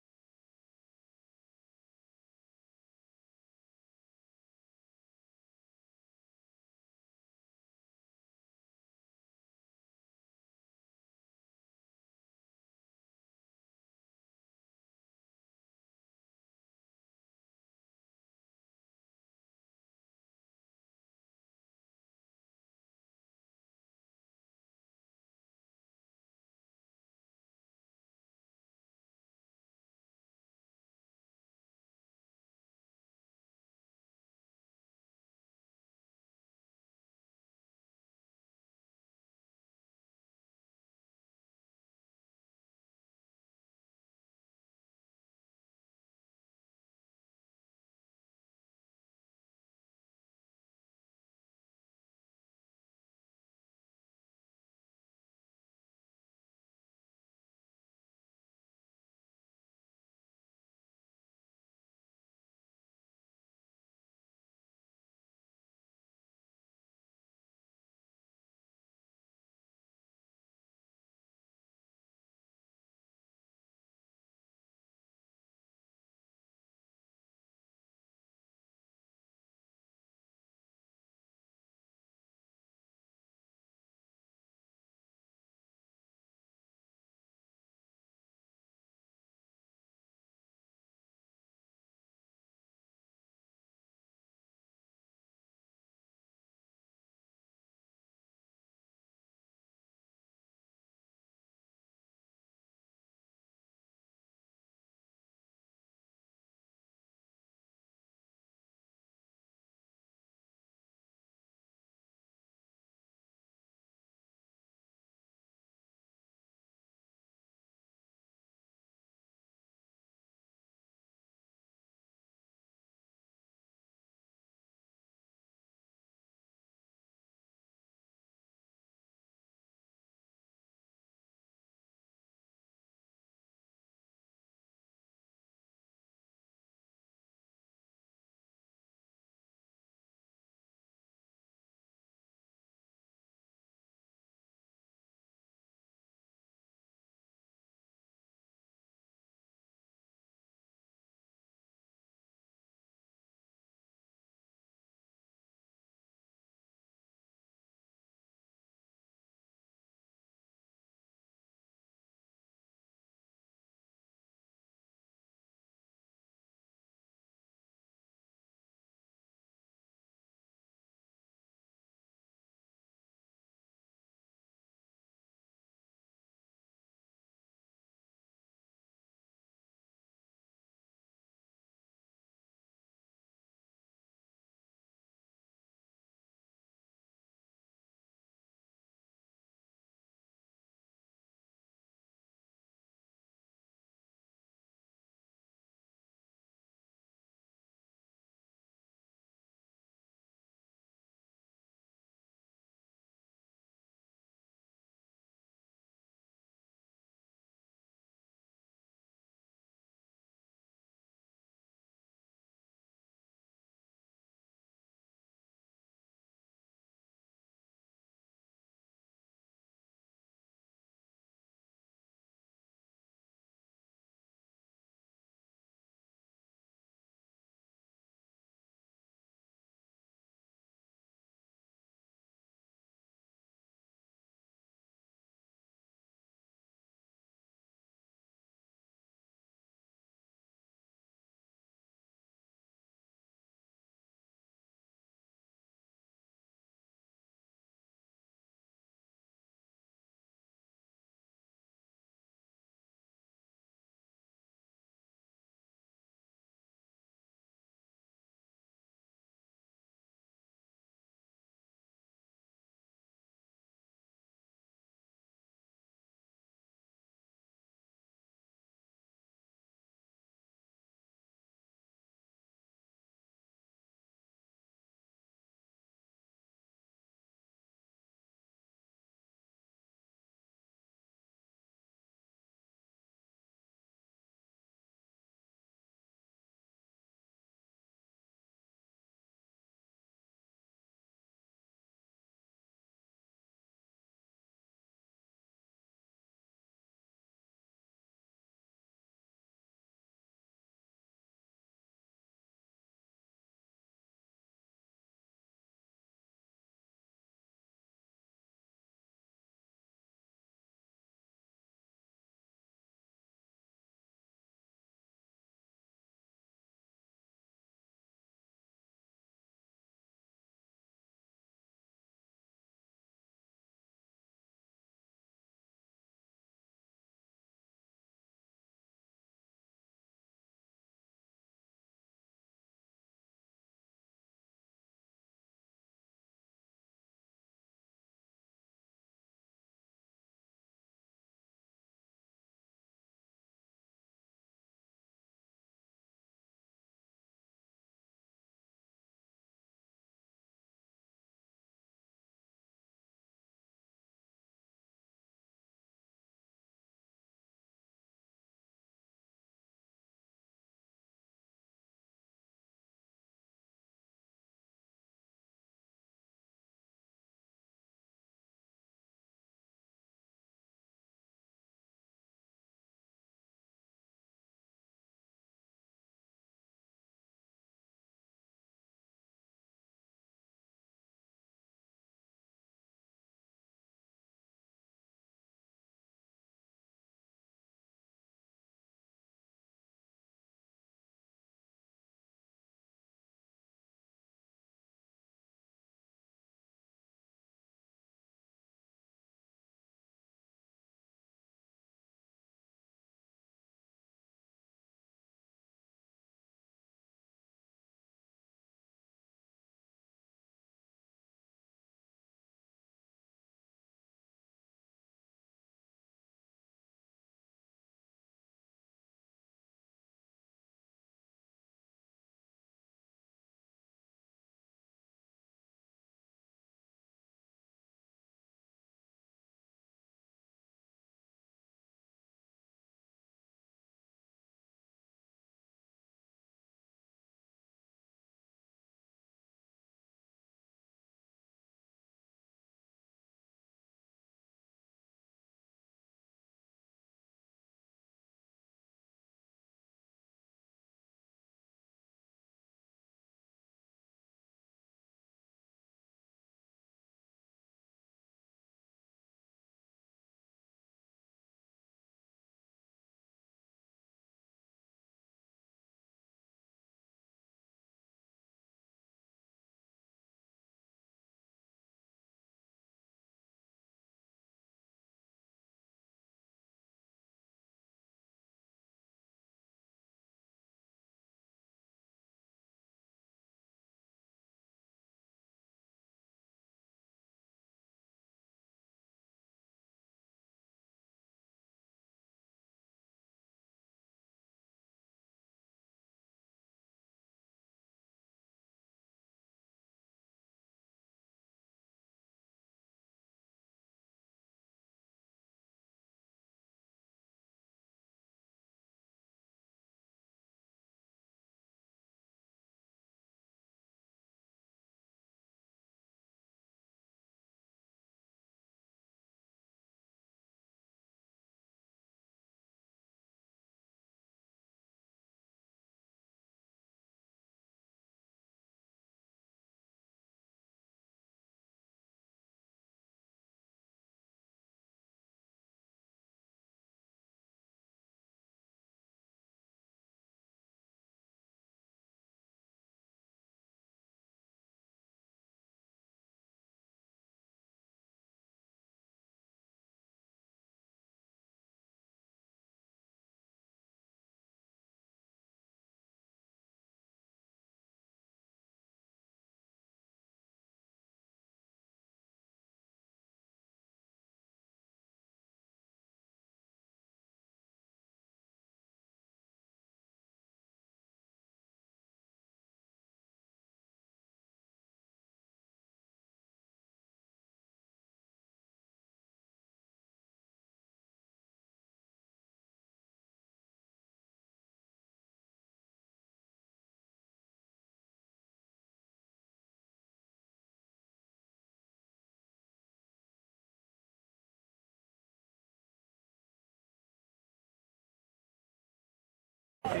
Hey,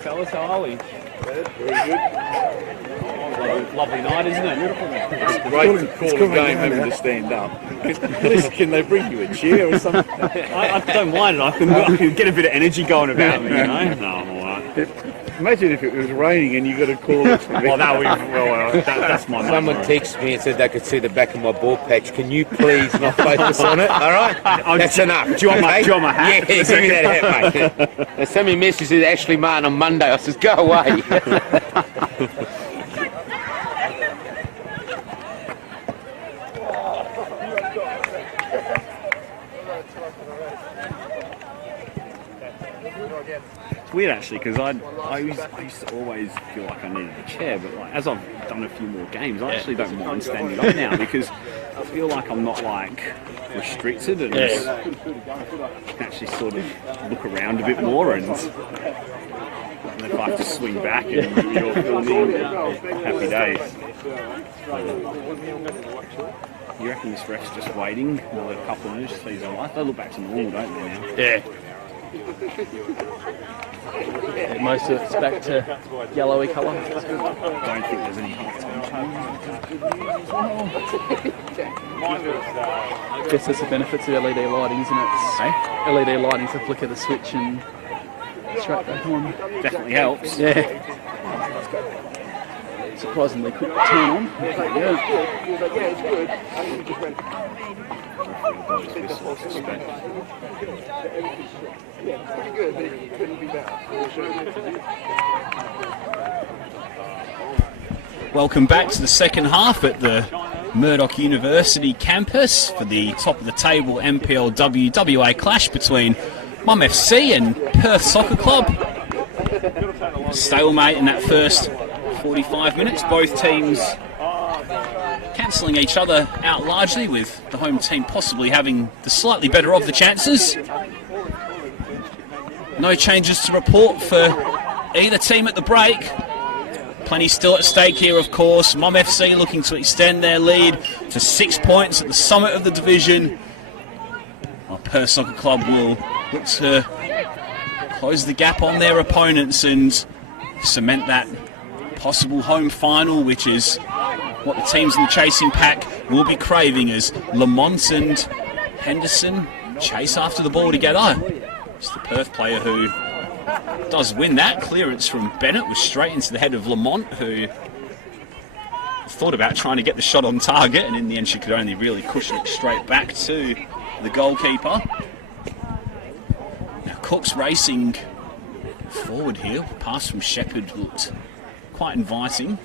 fellas, how are we? Very good. Lovely night, isn't it? Beautiful night. It's great to call a game having to stand up. Can they bring you a chair or something? I don't mind it. I can get a bit of energy going about me, you know? No, I'm all right. Imagine if it was raining and you got to call us. Well, that's my Someone texted me and said they could see the back of my ball patch. Can you please not focus on it? All right? That's enough. Do you want my hat? Yeah, give me that hat, mate. They sent me a message that Ashley Martin on Monday. I says, go away. It's weird actually because I used to always feel like I needed a chair, but like, as I've done a few more games, I actually don't mind standing up now because I feel like I'm not like restricted and I can actually sort of look around a bit more and if I have to swing back and you're filming, happy days. You reckon this ref's just waiting another couple of minutes to see his life? They look back to normal, don't they now? Yeah. Most of it's back to yellowy colour. I don't think there's any half-time I guess that's the benefits of LED lighting, isn't it? LED lighting's a flick of the switch and straight back on. definitely helps. Yeah. Surprisingly quick to turn on. Yeah. Welcome back to the second half at the Murdoch University campus for the top of the table NPLW WA clash between Mum FC and Perth Soccer Club. Stalemate in that first 45 minutes, both teams cancelling each other out largely, with the home team possibly having the slightly better of the chances. No changes to report for either team at the break. Plenty still at stake here, of course. Mum FC looking to extend their lead to 6 points at the summit of the division, while Perth Soccer Club will look to close the gap on their opponents and cement that possible home final, which is what the teams in the chasing pack will be craving as Lamont and Henderson chase after the ball together. It's the Perth player who does win that. Clearance from Bennett was straight into the head of Lamont, who thought about trying to get the shot on target, and in the end she could only really cushion it straight back to the goalkeeper. Now Cook's racing forward here. Pass from Shepherd looked quite inviting.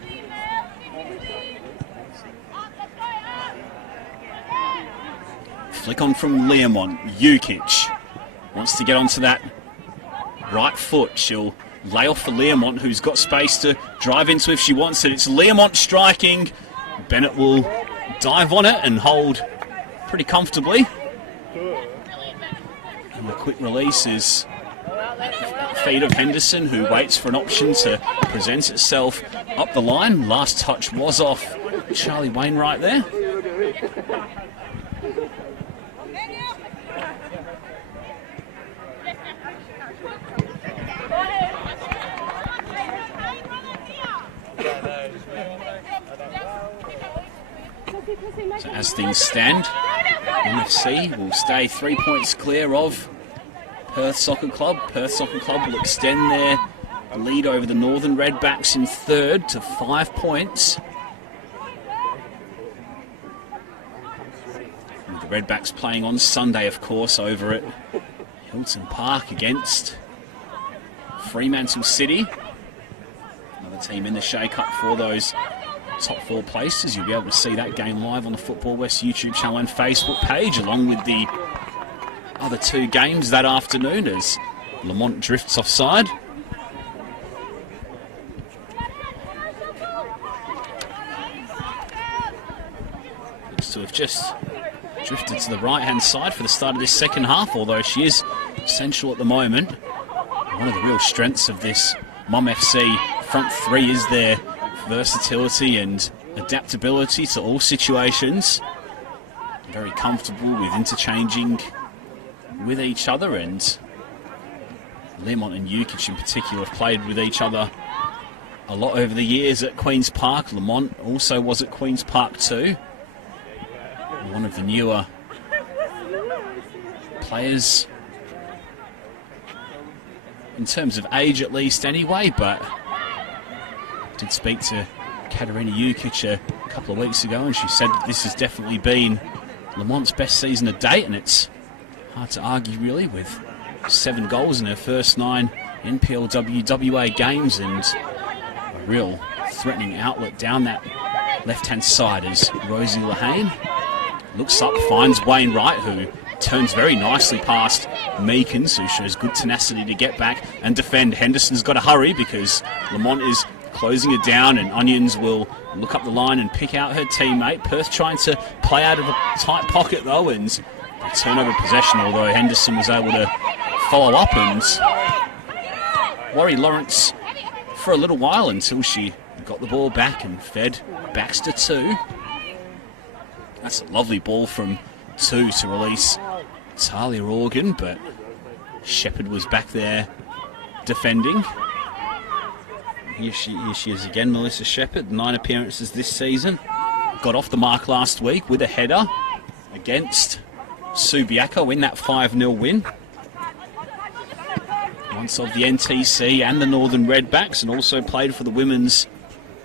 Flick on from Learmont. Jukic wants to get onto that right foot. She'll lay off for Learmont, who's got space to drive into if she wants it. It's Learmont striking. Bennett will dive on it and hold pretty comfortably. And the quick release is feet of Henderson, who waits for an option to present itself up the line. Last touch was off Charlie Wainwright there. So as things stand, NFC will stay 3 points clear of Perth Soccer Club. Perth Soccer Club will extend their lead over the Northern Redbacks in third to 5 points. And the Redbacks playing on Sunday, of course, over at Hilton Park against Fremantle City. Another team in the shake-up for those top four places. You'll be able to see that game live on the Football West YouTube channel and Facebook page, along with the other two games that afternoon as Lamont drifts offside. Looks to have just drifted to the right-hand side for the start of this second half, although she is central at the moment. One of the real strengths of this Mum FC front three is their versatility and adaptability to all situations. Very comfortable with interchanging with each other, and Lemont and Jukic in particular have played with each other a lot over the years at Queen's Park. Lemont also was at Queen's Park too. One of the newer players in terms of age at least anyway, but did speak to Katerina Jukic a couple of weeks ago, and she said that this has definitely been Lamont's best season to date, and it's hard to argue really, with 7 goals in her first 9 NPLW WA games, and a real threatening outlet down that left-hand side as Rosie Lehane looks up, finds Wayne Wright, who turns very nicely past Meekins, who shows good tenacity to get back and defend. Henderson's got to hurry because Lamont is closing it down, and Onions will look up the line and pick out her teammate. Perth trying to play out of a tight pocket though, and they turn over possession, although Henderson was able to follow up and worry Lawrence for a little while until she got the ball back and fed Baxter too. That's a lovely ball from 2 to release Talia Organ, but Shepherd was back there defending. Here she is again, Melissa Shepherd, 9 appearances this season. Got off the mark last week with a header against Subiaco in that 5-0 win. Once of the NTC and the Northern Redbacks, and also played for the women's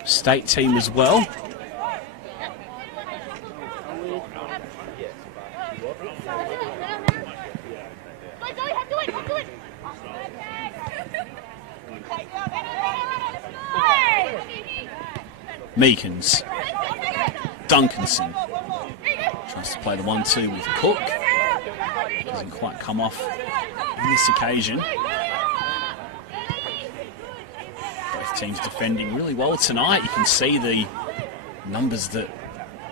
state team as well. Meekins. Duncanson tries to play the 1-2 with Cook. Doesn't quite come off on this occasion. Both teams defending really well tonight. You can see the numbers that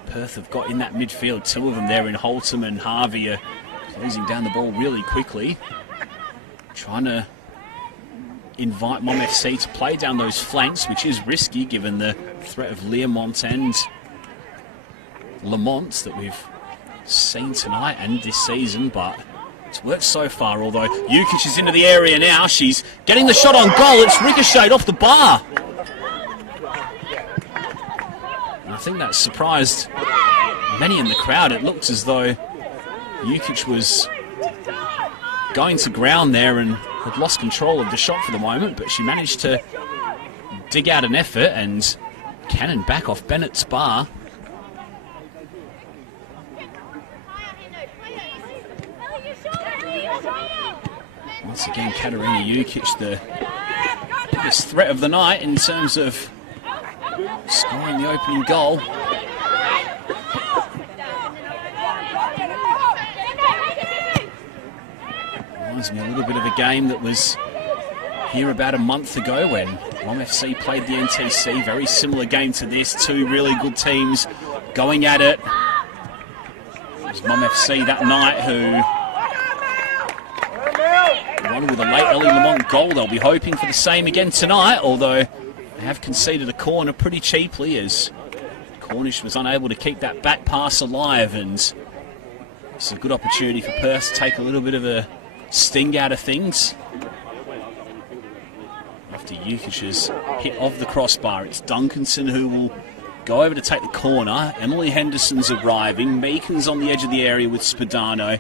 Perth have got in that midfield. 2 of them there in Holtam and Harvey are closing down the ball really quickly, trying to invite Mom FC to play down those flanks, which is risky given the threat of Learmont and Lamont that we've seen tonight and this season, but it's worked so far. Although Jukic is into the area now, she's getting the shot on goal. It's ricocheted off the bar, and I think that surprised many in the crowd. It looked as though Jukic was going to ground there and had lost control of the shot for the moment, but she managed to dig out an effort and cannon back off Bennett's bar. Once again, Katerina Jukic, the biggest threat of the night in terms of scoring the opening goal. Reminds me a little bit of a game that was here about a month ago when Mom FC played the NTC. Very similar game to this. 2 really good teams going at it. It was Mom FC that night who won with a late Ellie Lamont goal. They'll be hoping for the same again tonight, although they have conceded a corner pretty cheaply as Cornish was unable to keep that back pass alive, and it's a good opportunity for Perth to take a little bit of a sting out of things. After Jukic's hit of the crossbar, it's Duncanson who will go over to take the corner. Emily Henderson's arriving. Meekins on the edge of the area with Spadano.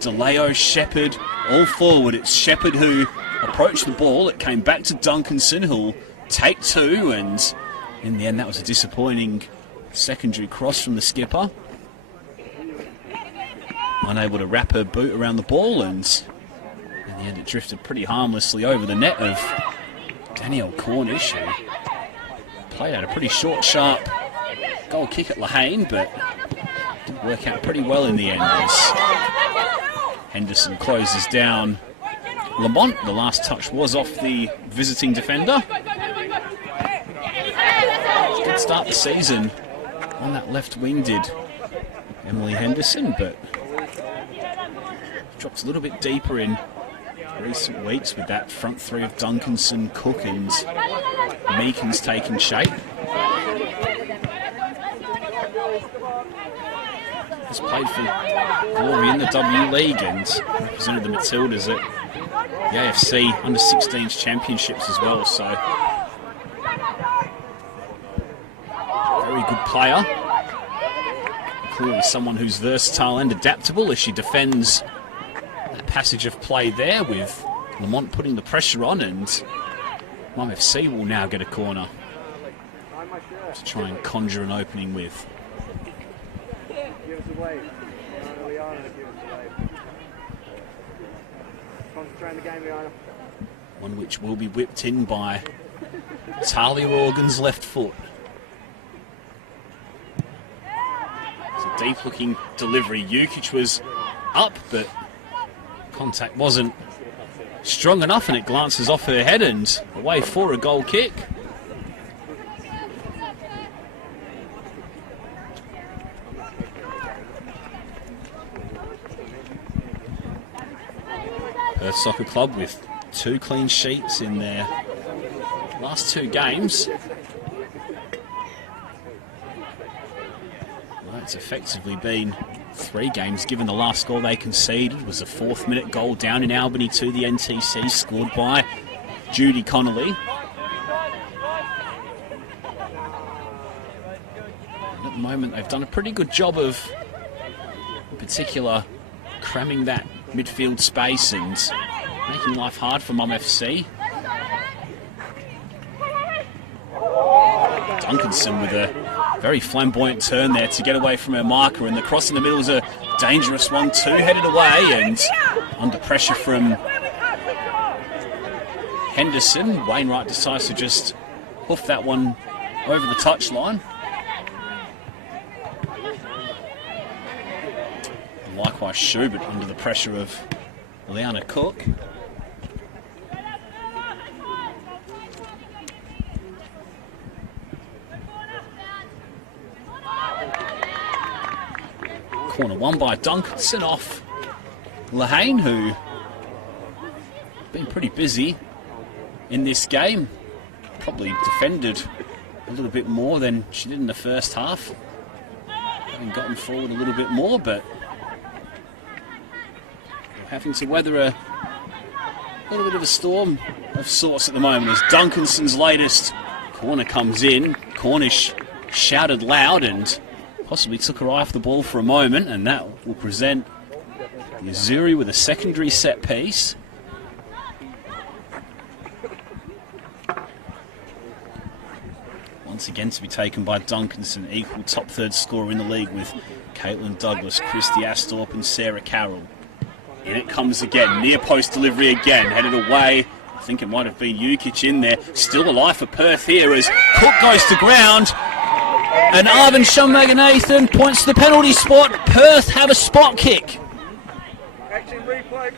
DeLeo, Shepherd, all forward. It's Shepherd who approached the ball. It came back to Duncanson, who'll take 2, and in the end that was a disappointing secondary cross from the skipper. Unable to wrap her boot around the ball, and in the end it drifted pretty harmlessly over the net of Danielle Cornish, who played out a pretty short, sharp goal kick at Lehane, but did work out pretty well in the end as Henderson closes down Lamont. The last touch was off the visiting defender. Good start the season on that left wing did Emily Henderson, but drops a little bit deeper in recent weeks with that front three of Duncanson, Cook and Meekins taking shape. Has played for Glory in the W League and represented the Matildas at the AFC Under-16s Championships as well, so very good player. Clearly someone who's versatile and adaptable as she defends that passage of play there, with Lamont putting the pressure on, and Mum FC will now get a corner to try and conjure an opening with. Give us away. Liana, give us away. Concentrate on the game, Liana. One which will be whipped in by Talia Organ's left foot. It's a deep-looking delivery. Jukic was up, but contact wasn't strong enough, and it glances off her head and away for a goal kick. Perth Soccer Club with 2 clean sheets in their last 2 games. Well, it's effectively been 3 games, given the last goal they conceded was a 4th-minute goal down in Albany to the NTC, scored by Judy Connolly. And at the moment, they've done a pretty good job of, in particular, cramming that midfield space and making life hard for Mum FC. Duncanson with a very flamboyant turn there to get away from her marker, and the cross in the middle is a dangerous one too, headed away and under pressure from Henderson. Wainwright decides to just hoof that one over the touchline. Likewise, Schubert under the pressure of Liana Cook. Corner won by Duncanson off Lehane, who been pretty busy in this game. Probably defended a little bit more than she did in the first half. Having gotten forward a little bit more, but having to weather a little bit of a storm of sorts at the moment as Duncanson's latest corner comes in. Cornish shouted loud and possibly took her eye off the ball for a moment, and that will present the Azuri with a secondary set piece. Once again to be taken by Duncanson, equal top 3rd scorer in the league with Caitlin Douglas, Christy Astorp and Sarah Carroll. In it comes again, near post delivery again, headed away. I think it might have been Jukic in there. Still alive for Perth here as Cook goes to ground. And Arvin Shumaganathan points to the penalty spot. Perth have a spot kick. Action replay.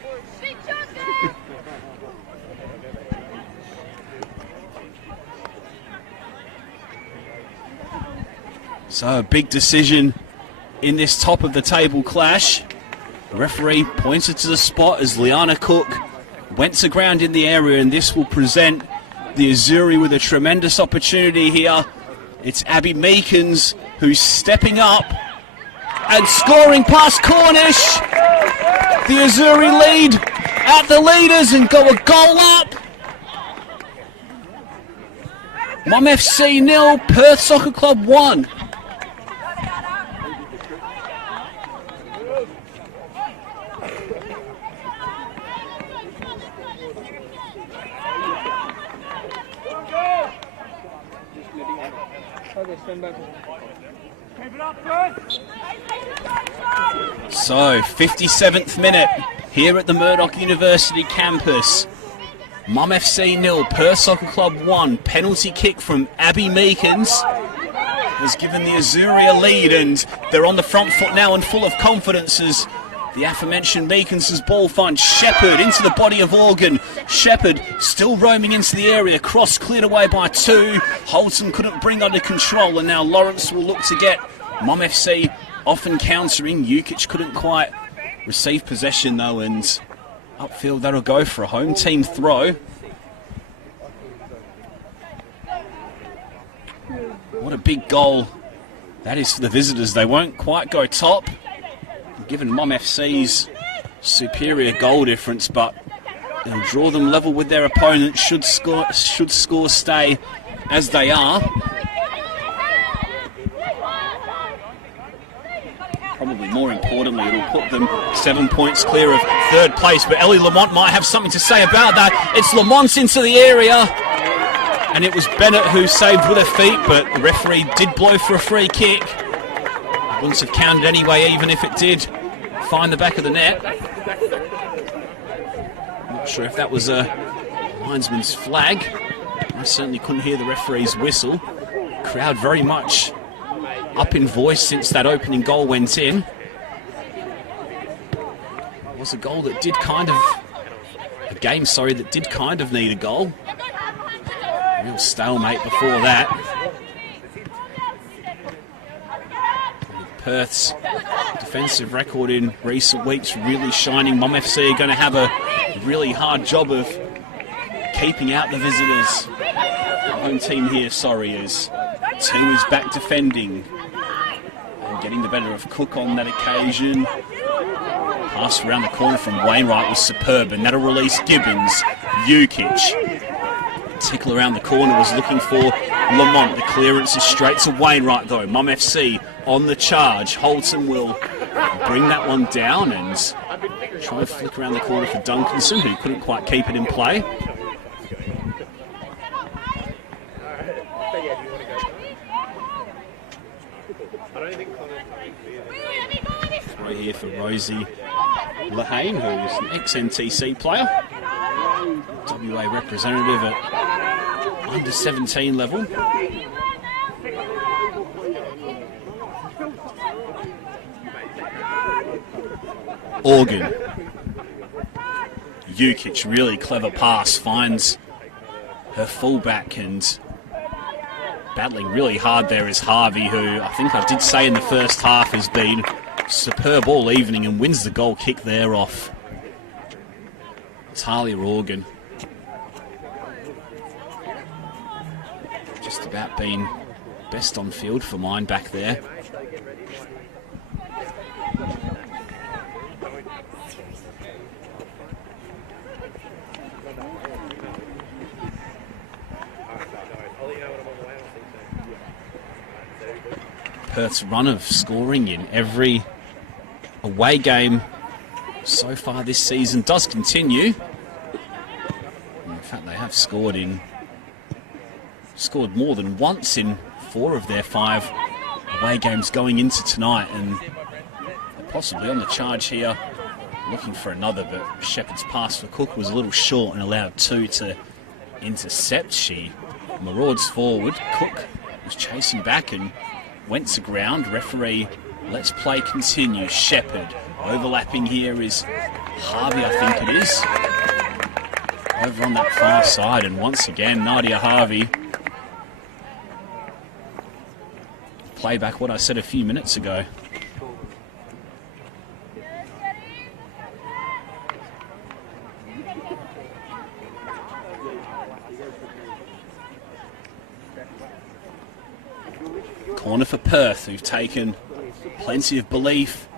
So a big decision in this top of the table clash. The referee pointed to the spot as Liana Cook went to ground in the area, and this will present the Azuri with a tremendous opportunity here. It's Abby Meekins who's stepping up and scoring past Cornish. The Azuri lead at the leaders and go a goal up. Mum FC 0, Perth Soccer Club 1. So, 57th minute here at the Murdoch University campus. Mum FC 0, Perth Soccer Club 1. Penalty kick from Abby Meekins has given the Azuri a lead, and they're on the front foot now and full of confidence as the aforementioned Meekins' ball finds Shepherd into the body of Organ. Shepherd still roaming into the area, cross cleared away by 2. Holton couldn't bring under control, and now Lawrence will look to get Mum FC often countering. Jukic couldn't quite receive possession though, and Upfield, that'll go for a home team throw. What a big goal that is for the visitors. They won't quite go top, given Mum FC's superior goal difference, but it'll draw them level with their opponent. Should score stay as they are. Probably more importantly, it'll put them 7 points clear of third place. But Ellie Lamont might have something to say about that. It's Lamont into the area. And it was Bennett who saved with her feet, but the referee did blow for a free kick. Wouldn't have counted anyway, even if it did find the back of the net. Not sure if that was a linesman's flag. I certainly couldn't hear the referee's whistle. Crowd very much up in voice since that opening goal went in. It was a goal that did kind of... a game, sorry, that did kind of need a goal. Real stalemate before that. With Perth's defensive record in recent weeks really shining, Mum FC are going to have a really hard job of keeping out the visitors. Home team here, sorry, is two is back defending. And getting the better of Cook on that occasion. Pass around the corner from Wainwright was superb, and that'll release Gibbons. Jukic. Tickle around the corner was looking for Lamont. The clearance is straight to Wainwright though. Mum FC on the charge. Holton will bring that one down and try and flick around the corner for Duncanson, who couldn't quite keep it in play. Throw here for Rosie Lahane, who's an ex-NTC player. WA representative at under 17 level. Organ. Jukic, really clever pass, finds her fullback, and battling really hard there is Harvey, who I think I did say in the first half has been superb all evening and wins the goal kick there off Talia Organ. Just about been best on field for mine back there. Perth's run of scoring in every away game so far this season does continue. In fact, they have scored more than once in 4 of their 5 away games going into tonight, and possibly on the charge here looking for another, but Shepherd's pass for Cook was a little short and allowed 2 to intercept. She marauds forward. Cook was chasing back and went to ground. Referee lets play continue. Shepherd overlapping here is Harvey, I think it is, over on that far side, and once again Nadia Harvey. Play back what I said a few minutes ago. Corner for Perth, who've taken plenty of belief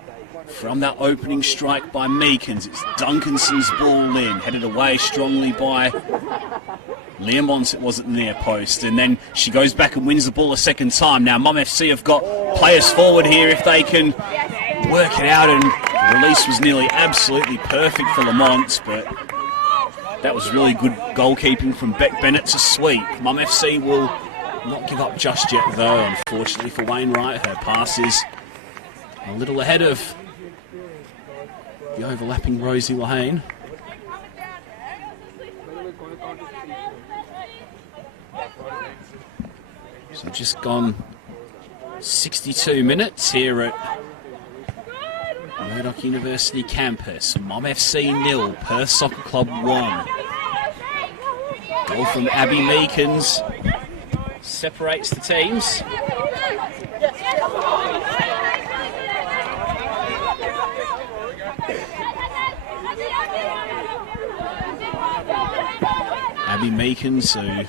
from that opening strike by Meekins. It's Duncanson's ball in, headed away strongly by Learmonts. It was at the near post, and then she goes back and wins the ball a second time. Now Mum FC have got players forward here if they can work it out, and the release was nearly absolutely perfect for Lamont, but that was really good goalkeeping from Beck Bennett to sweep. Mum FC will not give up just yet though, unfortunately for Wainwright. Her pass is a little ahead of the overlapping Rosie Lahane. So just gone 62 minutes here at Murdoch University campus. Mum FC 0, Perth Soccer Club 1. Goal from Abby Meekins separates the teams. Abby Meekins, who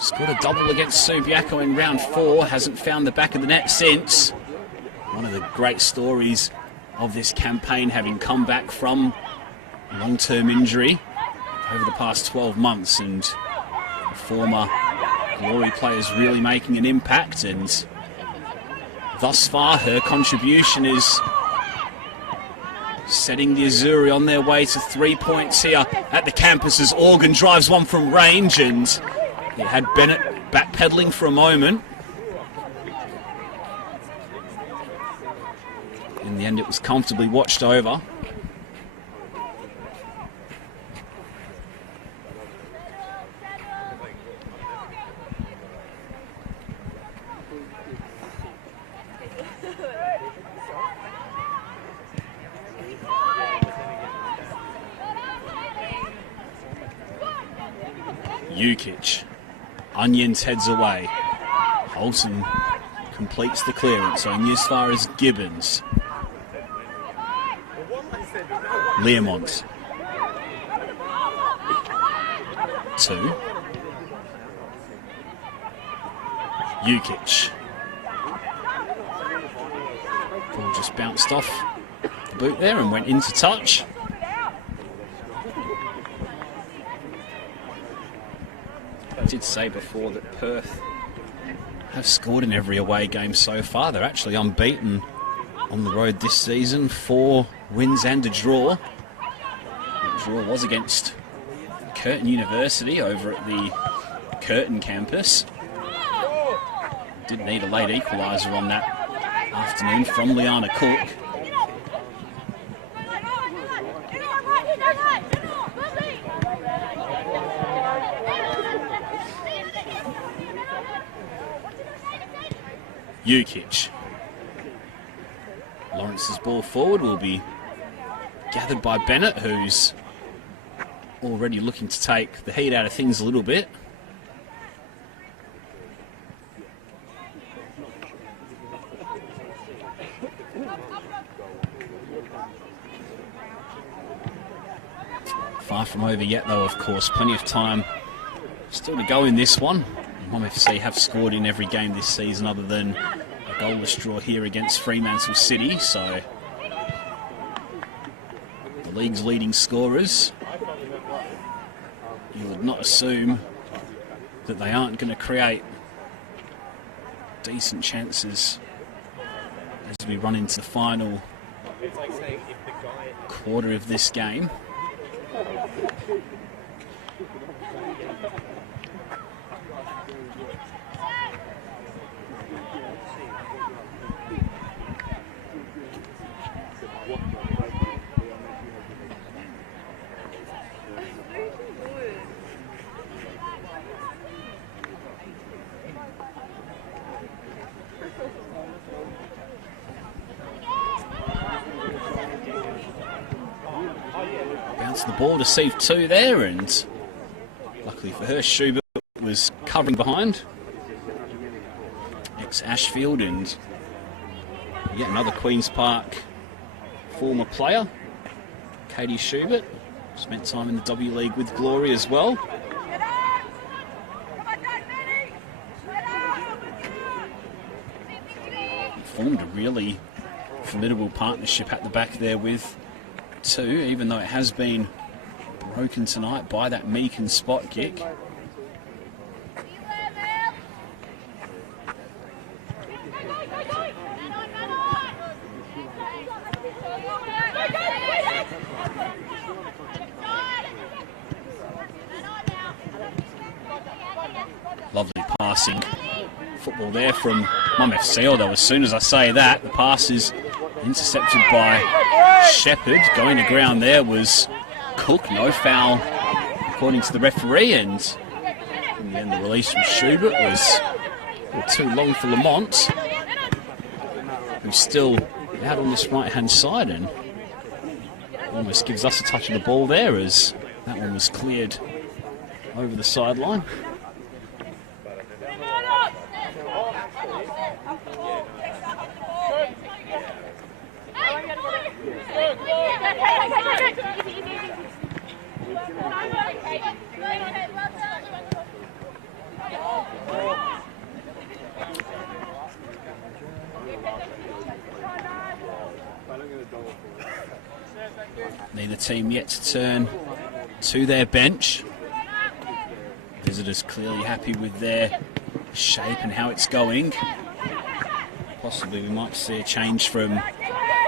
scored a double against Subiaco in round 4, hasn't found the back of the net since. One of the great stories of this campaign, having come back from a long-term injury over the past 12 months, and the former Glory players really making an impact, and thus far her contribution is setting the Azzurri on their way to 3 points here at the campus as Organ drives one from range, and it had Bennett backpedaling for a moment. In the end, it was comfortably watched over. Jukic. Onions heads away. Holton completes the clearance on as far as Gibbons. Learmont. 2. Jukic. Ball just bounced off the boot there and went into touch. I did say before that Perth have scored in every away game so far. They're actually unbeaten on the road this season, 4 wins and a draw. The draw was against Curtin University over at the Curtin campus. Didn't need a late equaliser on that afternoon from Liana Cook. Jukic. Lawrence's ball forward will be gathered by Bennett, who's already looking to take the heat out of things a little bit. Far from over yet, though, of course. Plenty of time still to go in this one. Mom FC have scored in every game this season other than a goalless draw here against Fremantle City, so the league's leading scorers, you would not assume that they aren't going to create decent chances as we run into the final quarter of this game. Bounce the ball to Steve 2 there, and luckily for her, Schubert was covering behind. Ex-Ashfield and yet another Queen's Park former player, Katie Schubert. Spent time in the W League with Glory as well. Formed a really formidable partnership at the back there with 2, even though it has been broken tonight by that Meekin spot kick. Lovely passing football there from Mum FC, although as soon as I say that, the pass is intercepted by Shepherd. Going to ground there was Cook. No foul according to the referee, and in the end the release from Schubert was too long for Lamont, who's still out on this right hand side and almost gives us a touch of the ball there as that one was cleared over the sideline. Neither team yet to turn to their bench. Visitors clearly happy with their shape and how it's going. Possibly we might see a change from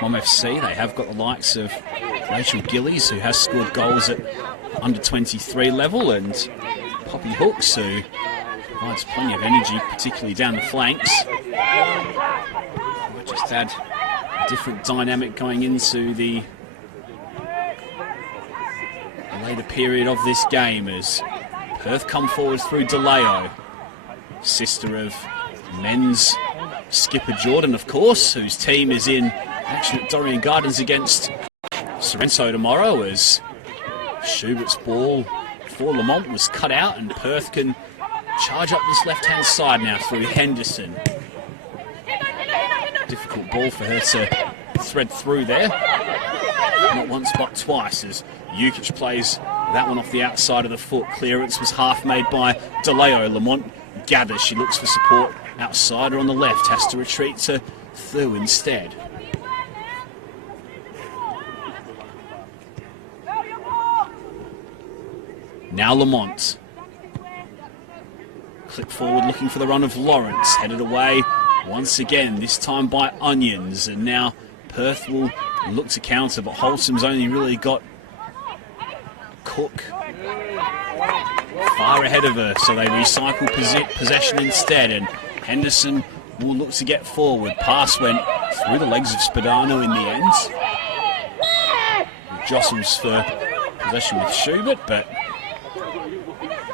Mom FC. They have got the likes of Rachel Gillies, who has scored goals at under 23 level, and Poppy Hooks, who provides plenty of energy, particularly down the flanks. Might just add a different dynamic going into the later period of this game as Perth come forward through DeLeo, sister of men's skipper Jordan, of course, whose team is in action at Dorrien Gardens against Sorrento tomorrow, as Schubert's ball for Lamont was cut out and Perth can charge up this left-hand side now through Henderson. Difficult ball for her to thread through there. Not once but twice as Jukic plays that one off the outside of the foot. Clearance was half made by DeLeo. Lamont gathers. She looks for support outside her on the left. Has to retreat to Thu instead. Now Lamont. Clip forward looking for the run of Lawrence. Headed away once again, this time by Onions. And now Perth will look to counter, but Wholesome's only really got Cook far ahead of her, so they recycle possession instead, and Henderson will look to get forward. Pass went through the legs of Spadano in the end. He jostles for possession with Schubert, but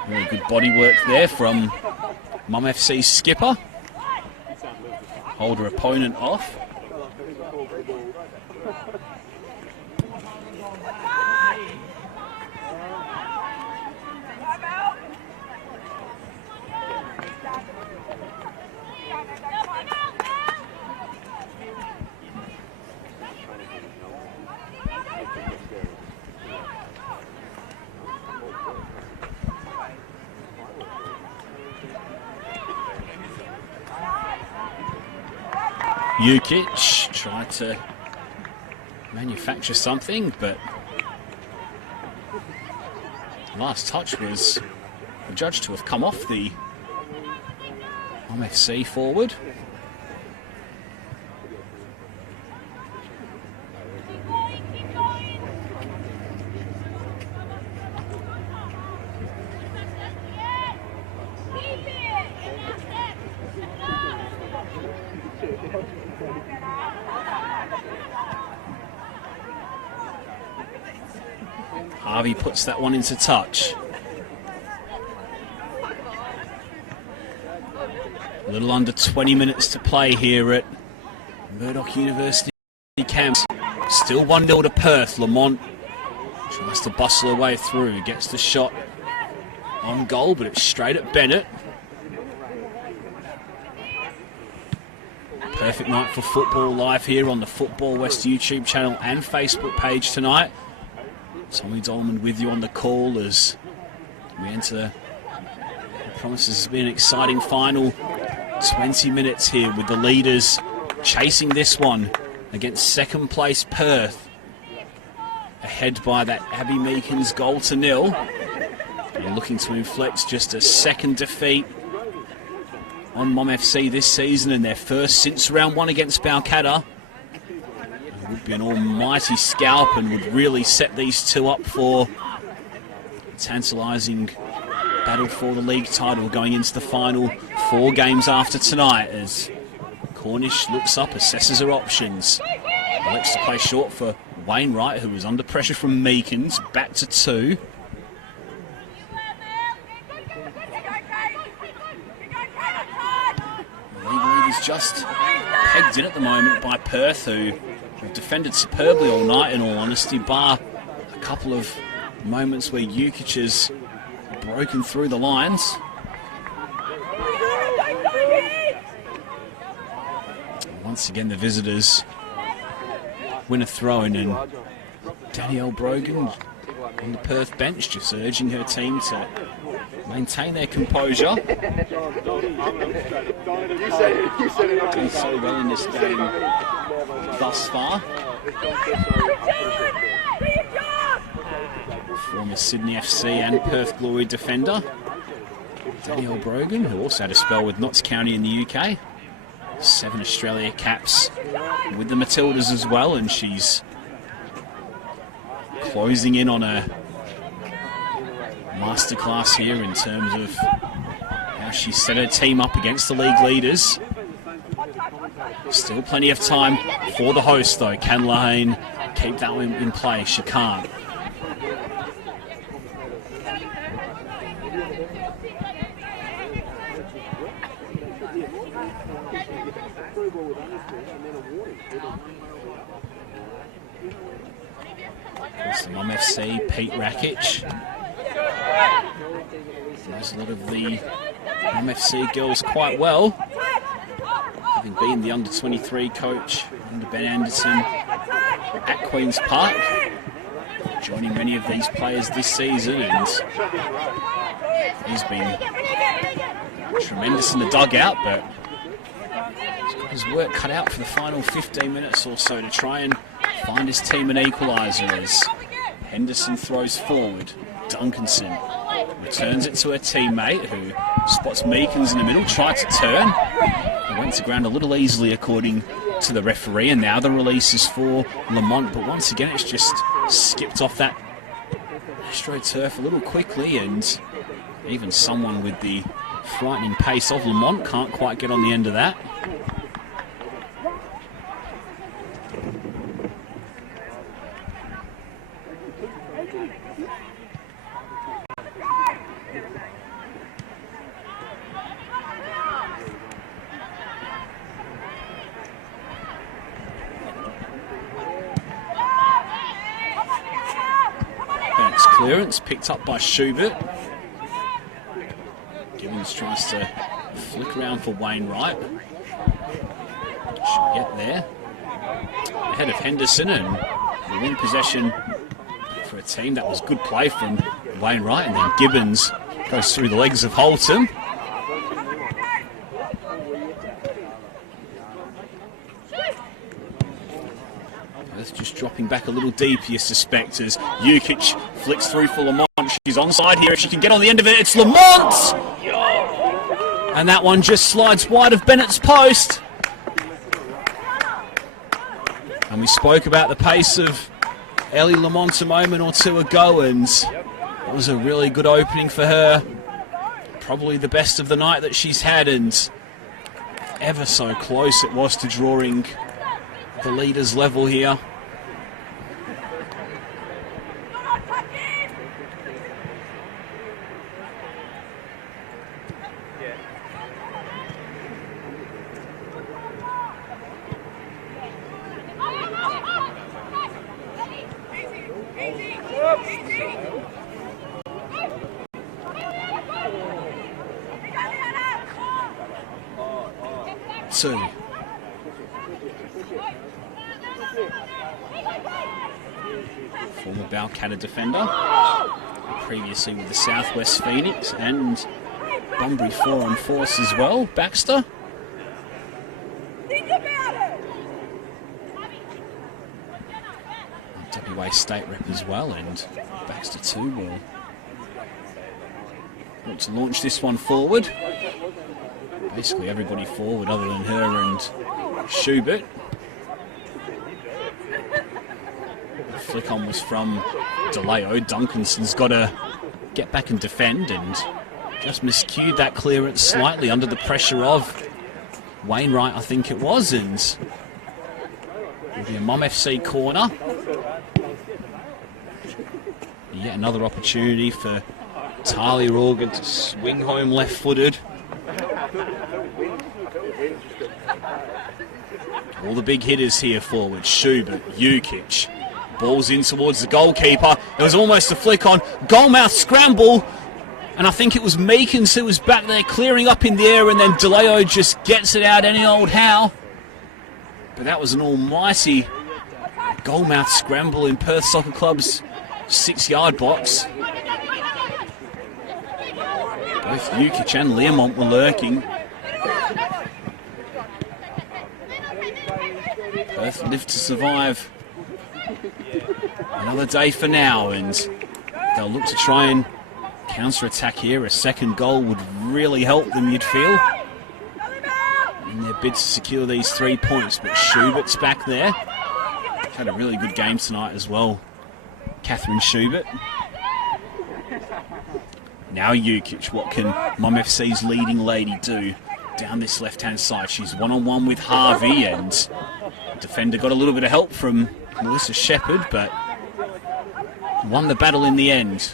really good body work there from Mum FC's skipper. Hold her opponent off. Jukic tried to manufacture something, but last touch was judged to have come off the MFC forward. Harvey puts that one into touch. A little under 20 minutes to play here at Murdoch University camps. Still 1-0 to Perth. Lamont tries to bustle her way through, gets the shot on goal, but it's straight at Bennett. Perfect night for football live here on the Football West YouTube channel and Facebook page tonight. Tommy Dolman with you on the call as we enter what promises to be an exciting final 20 minutes here, with the leaders chasing this one against second place Perth, ahead by that Abby Meekins goal to nil, and looking to inflict just a second defeat on Mom FC this season, and their first since round one against Balcatta. It would be an almighty scalp and would really set these two up for a tantalising battle for the league title going into the final 4 games after tonight, as Cornish looks up, assesses her options. Elects to play short for Wainwright, who was under pressure from Meekins. Back to 2. The lead is just pegged in at the moment by Perth, who have defended superbly all night, in all honesty, bar a couple of moments where Jukic has broken through the lines. Once again, the visitors win a throw-in, and Danielle Brogan on the Perth bench just urging her team to maintain their composure. Doing so well in this game thus far. Former Sydney FC and Perth Glory defender. Danielle Brogan, who also had a spell with Notts County in the UK. 7 Australia caps with the Matildas as well, and she's closing in on a masterclass here in terms of how she set her team up against the league leaders. Still plenty of time for the host though. Can Lahane keep that one in play? She can't. There's the Mum FC, Pete Rakic. Knows a lot of the Mum FC girls quite well, having been the under-23 coach under Ben Anderson at Queen's Park, joining many of these players this season, and he's been tremendous in the dugout, but he's got his work cut out for the final 15 minutes or so to try and find his team an equaliser as Henderson throws forward. Duncanson returns it to her teammate, who spots Meekins in the middle, tried to turn. He went to ground a little easily according to the referee, and now the release is for Lamont, but once again it's just skipped off that AstroTurf a little quickly, and even someone with the frightening pace of Lamont can't quite get on the end of that. Clearance picked up by Schubert. Gibbons tries to flick around for Wainwright. Should get there. Ahead of Henderson, and the win possession for a team. That was good play from Wainwright, and then Gibbons goes through the legs of Holton. Just dropping back a little deep, you suspect, as Jukic flicks through for Lamont. She's onside here. If she can get on the end of it, it's Lamont! And that one just slides wide of Bennett's post. And we spoke about the pace of Ellie Lamont a moment or two ago, and it was a really good opening for her. Probably the best of the night that she's had, and ever so close it was to drawing the leaders level here. Two. Former Balcatta defender, previously with the Southwest Phoenix and Bunbury Forum Force as well. Baxter. WA State rep as well, and Baxter too will look to launch this one forward. Basically everybody forward other than her and Schubert. The flick on was from DeLeo. Duncanson's got to get back and defend, and just miscued that clearance slightly under the pressure of Wainwright, I think it was, and it'll be a Mum FC corner. Yet another opportunity for Talia Organ to swing home left-footed. All the big hitters here forward. Schubert, Jukic. Ball's in towards the goalkeeper. It was almost a flick on. Goalmouth scramble. And I think it was Meekins who was back there clearing up in the air, and then DeLeo just gets it out any old how. But that was an almighty goalmouth scramble in Perth Soccer Club's 6-yard box. Both Jukic and Learmont were lurking. Perth live to survive another day for now, and they'll look to try and counter-attack here. A second goal would really help them, you'd feel, in their bid to secure these 3 points. But Schubert's back there. She's had a really good game tonight as well, Catherine Schubert. Now Jukic, what can Mum FC's leading lady do down this left-hand side? She's one-on-one with Harvey, and the defender got a little bit of help from Melissa Shepherd, but won the battle in the end.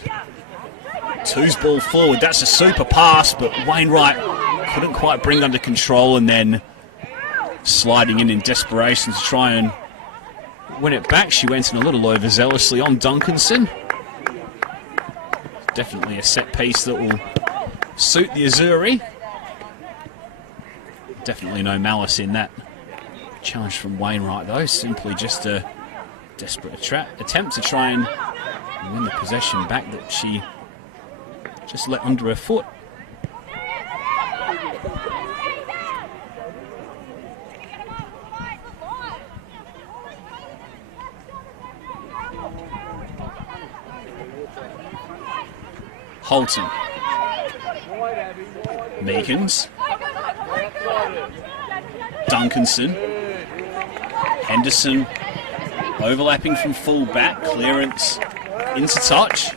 Two's ball forward, that's a super pass, but Wainwright couldn't quite bring under control, and then sliding in desperation to try and win it back. She went in a little overzealously on Duncanson. Definitely a set piece that will suit the Azzurri. Definitely no malice in that challenge from Wainwright, though. Simply just a desperate attempt to try and win the possession back that she just let under her foot. Holton. Meekins. Duncanson. Henderson overlapping from full back. Clearance into touch.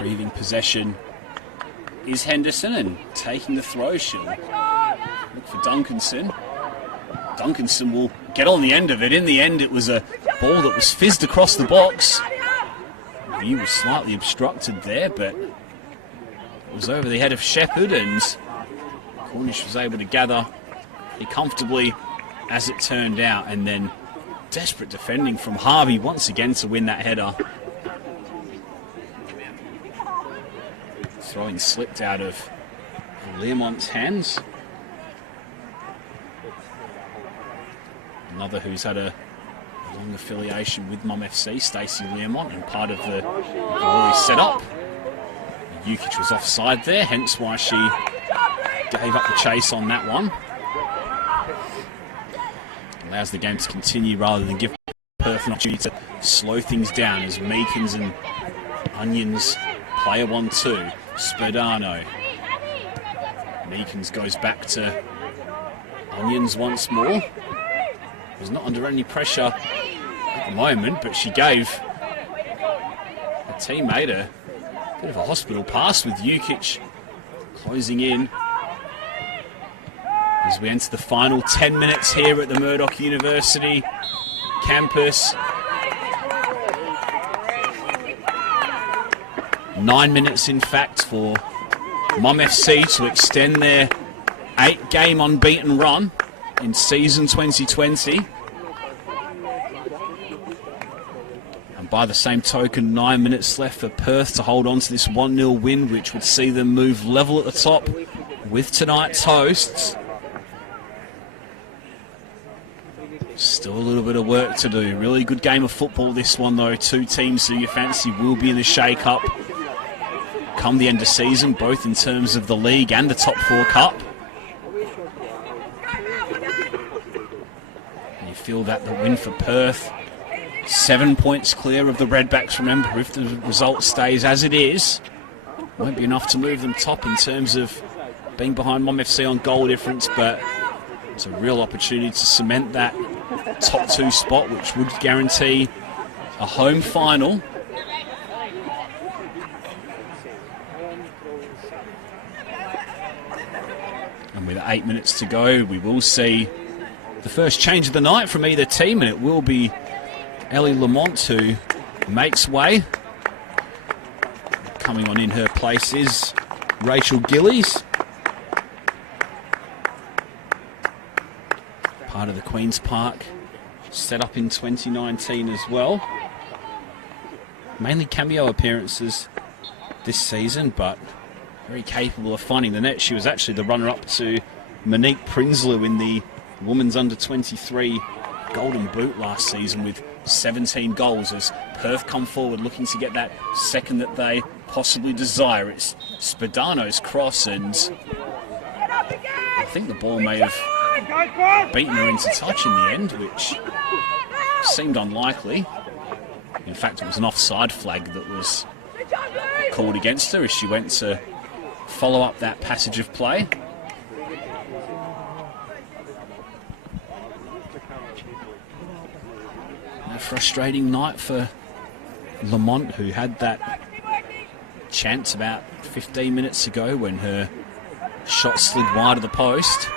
Retrieving possession is Henderson, and taking the throw, she'll look for Duncanson. Duncanson will get on the end of it. In the end, it was a ball that was fizzed across the box. He was slightly obstructed there, but it was over the head of Shepherd, and Cornish was able to gather comfortably as it turned out, and then desperate defending from Harvey once again to win that header. Throwing slipped out of Learmont's hands. Another who's had a long affiliation with Mum FC, Stacey Learmont, and part of the glory setup. Jukic was offside there, hence why she gave up the chase on that one. Allows the game to continue rather than give Perth an opportunity to slow things down as Meekins and Onions play a 1-2. Spadano. Meekins goes back to Onions once more. Was not under any pressure at the moment, but she gave a teammate a bit of a hospital pass with Jukic closing in as we enter the final 10 minutes here at the Murdoch University campus. 9 minutes, in fact, for Mum FC to extend their 8-game unbeaten run in season 2020. And by the same token, 9 minutes left for Perth to hold on to this 1-0 win, which would see them move level at the top with tonight's hosts. Still a little bit of work to do. Really good game of football, this one, though. Two teams who you fancy will be in the shake-up come the end of season, both in terms of the league and the top 4 cup. And you feel that the win for Perth, 7 points clear of the Redbacks. Remember, if the result stays as it is, won't be enough to move them top in terms of being behind Mum FC on goal difference, but it's a real opportunity to cement that top 2 spot, which would guarantee a home final. And with 8 minutes to go, we will see the first change of the night from either team, and it will be Ellie Lamont who makes way. Coming on in her place is Rachel Gillies, part of the Queen's Park set up in 2019 as well. Mainly cameo appearances this season, but very capable of finding the net. She was actually the runner-up to Monique Prinsloo in the women's under-23 Golden Boot last season with 17 goals as Perth come forward looking to get that second that they possibly desire. It's Spadano's cross, and I think the ball may have beaten her into touch in the end, which seemed unlikely. In fact, it was an offside flag that was called against her as she went to follow up that passage of play. A frustrating night for Lamont, who had that chance about 15 minutes ago when her shot slid wide of the post.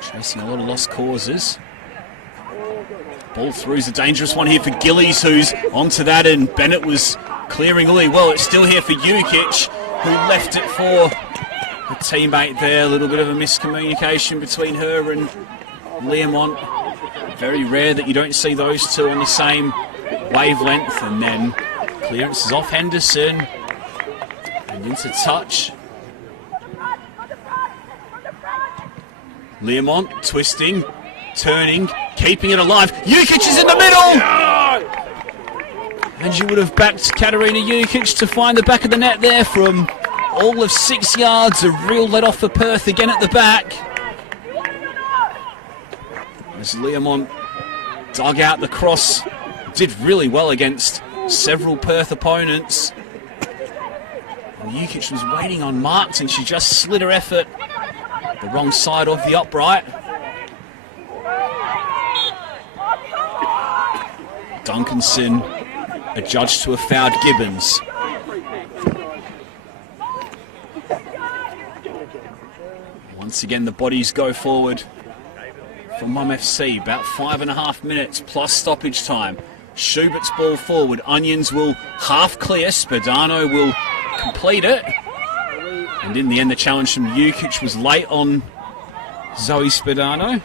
Chasing a lot of lost causes. Ball through is a dangerous one here for Gillies, who's onto that, and Bennett was clearing really well. It's still here for Jukic, who left it for a teammate there. A little bit of a miscommunication between her and Learmont. Very rare that you don't see those two on the same wavelength. And then clearance is off Henderson and into touch. Learmont twisting, turning, keeping it alive. Jukic is in the middle! And you would have backed Katarina Jukic to find the back of the net there from all of 6 yards. A real let off for Perth again at the back. As Learmont dug out the cross, did really well against several Perth opponents. And Jukic was waiting unmarked, and she just slid her effort the wrong side of the upright. Duncanson adjudged to have fouled Gibbons. Once again, the bodies go forward for Mum FC. About 5.5 minutes plus stoppage time. Schubert's ball forward. Onions will half clear. Spadano will complete it. And in the end, the challenge from Jukic was late on Zoe Spadano.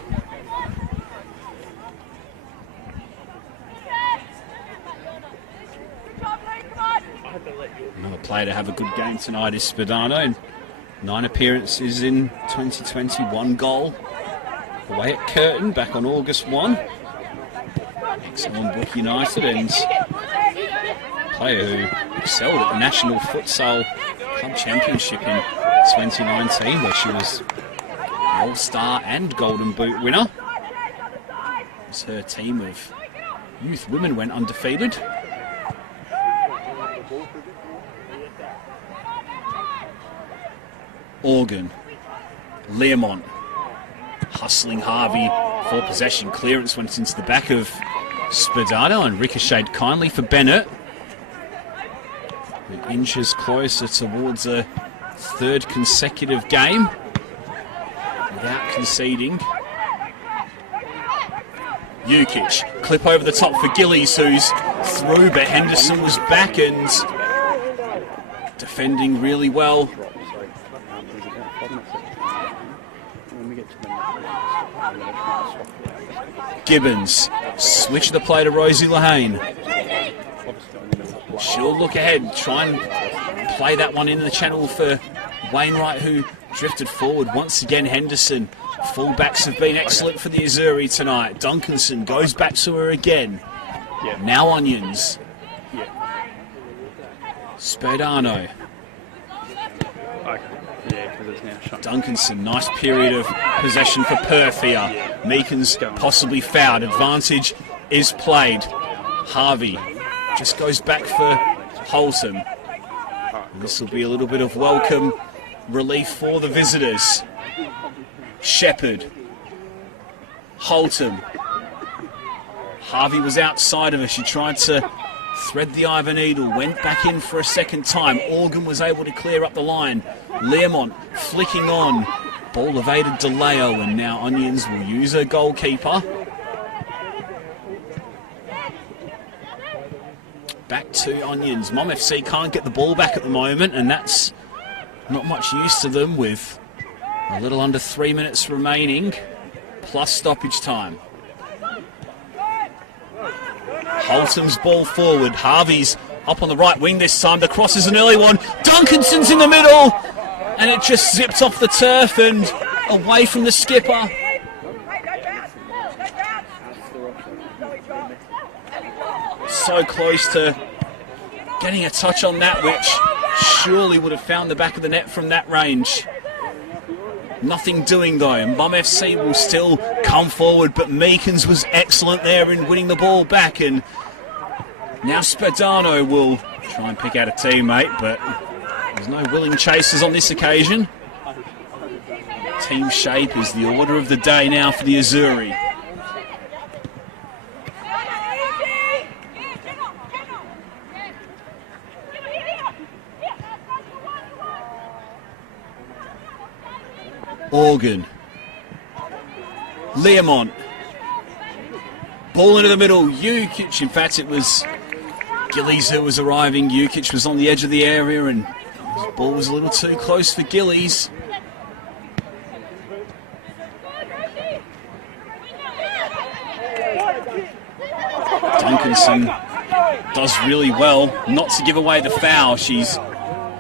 Another player to have a good game tonight is Spadano. 9 appearances in 2021 goal. Away at Curtin back on August 1. Excellent Brook United, and a player who excelled at the National Futsal Club Championship in 2019, where she was All-Star and Golden Boot winner. As her team of youth women went undefeated. Organ, Learmont, hustling Harvey for possession. Clearance went into the back of Spadano and ricocheted kindly for Bennett, who inches closer towards a third consecutive game without conceding. Jukic, clip over the top for Gillies, who's through, but Henderson was back and defending really well. Gibbons, switch the play to Rosie Lahane. She'll look ahead, try and play that one in the channel for Wainwright, who drifted forward. Once again, Henderson. Fullbacks have been excellent for the Azuri tonight. Duncanson goes back to her again. Now Onions. Spadano. Duncanson, nice period of possession for Perth here. Meekins possibly fouled. Advantage is played. Harvey just goes back for Holton. This will be a little bit of welcome relief for the visitors. Shepherd. Holton. Harvey was outside of her. She tried to thread the Iver needle, went back in for a second time. Organ was able to clear up the line. Learmont flicking on. Ball evaded DeLeo, and now Onions will use her goalkeeper. Back to Onions. Mum FC can't get the ball back at the moment, and that's not much use to them with a little under 3 minutes remaining, plus stoppage time. Holton's ball forward. Harvey's up on the right wing this time. The cross is an early one. Duncanson's in the middle, and it just zipped off the turf and away from the skipper. So close to getting a touch on that, which surely would have found the back of the net from that range. Nothing doing though. Mum FC will still come forward, but Meekins was excellent there in winning the ball back, and now Spadano will try and pick out a teammate, but there's no willing chasers on this occasion. Team shape is the order of the day now for the Azzurri. Organ. Learmont. Ball into the middle. Jukic. In fact, it was Gillies who was arriving. Jukic was on the edge of the area, and the ball was a little too close for Gillies. Duncanson does really well not to give away the foul. She's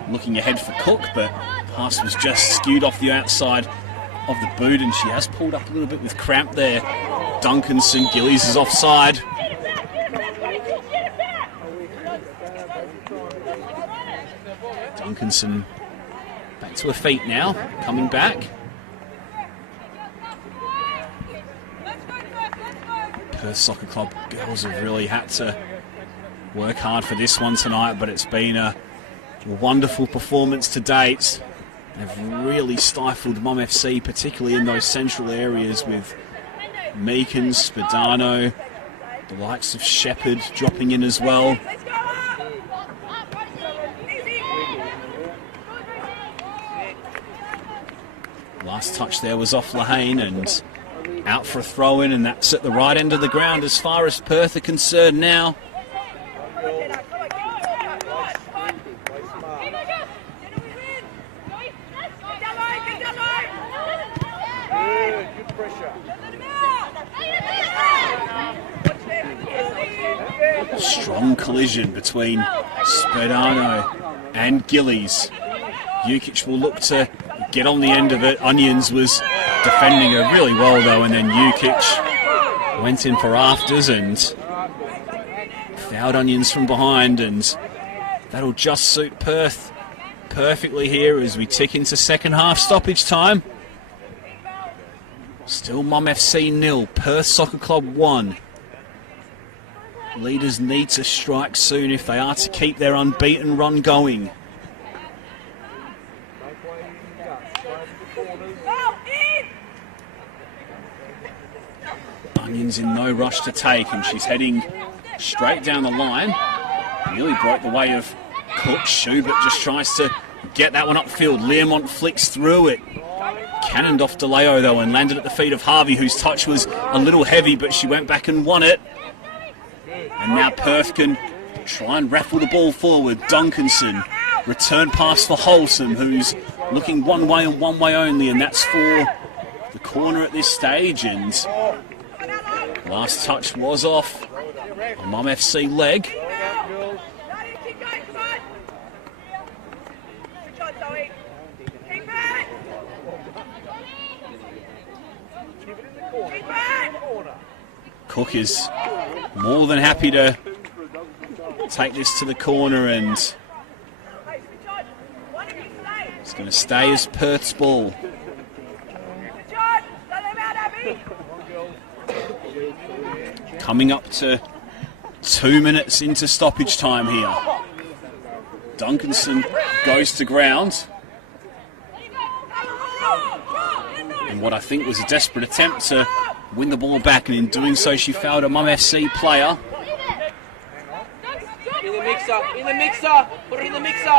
looking ahead for Cook, but pass was just skewed off the outside of the boot, and she has pulled up a little bit with cramp there. Duncanson, Gillies is offside. Duncanson back to her feet now, coming back. Perth Soccer Club girls have really had to work hard for this one tonight, but it's been a wonderful performance to date. They've really stifled Mum FC, particularly in those central areas with Meekins, Spadano, the likes of Shepherd dropping in as well. Last touch there was off Lahane and out for a throw-in, and that's at the right end of the ground as far as Perth are concerned now. Strong collision between Spadano and Gillies. Jukic will look to get on the end of it. Onions was defending her really well though, and then Jukic went in for afters and fouled Onions from behind, and that'll just suit Perth perfectly here as we tick into second half stoppage time. Still Mum FC 0, Perth Soccer Club 1. Leaders need to strike soon if they are to keep their unbeaten run going. Onions in no rush to take, and she's heading straight down the line. Nearly broke the way of Cook. Schubert just tries to get that one upfield. Learmont flicks through it. Cannoned off DeLeo though and landed at the feet of Harvey, whose touch was a little heavy, but she went back and won it. And now Perth can try and raffle the ball forward. Duncanson, return pass for Wholesome, who's looking one way and one way only, and that's for the corner at this stage. And last touch was off a Mum FC leg. Cook is more than happy to take this to the corner, and it's going to stay as Perth's ball. Coming up to 2 minutes into stoppage time here. Duncanson goes to ground. And what I think was a desperate attempt to win the ball back, and in doing so she fouled a Mum FC player. In the mixer, put it in the mixer.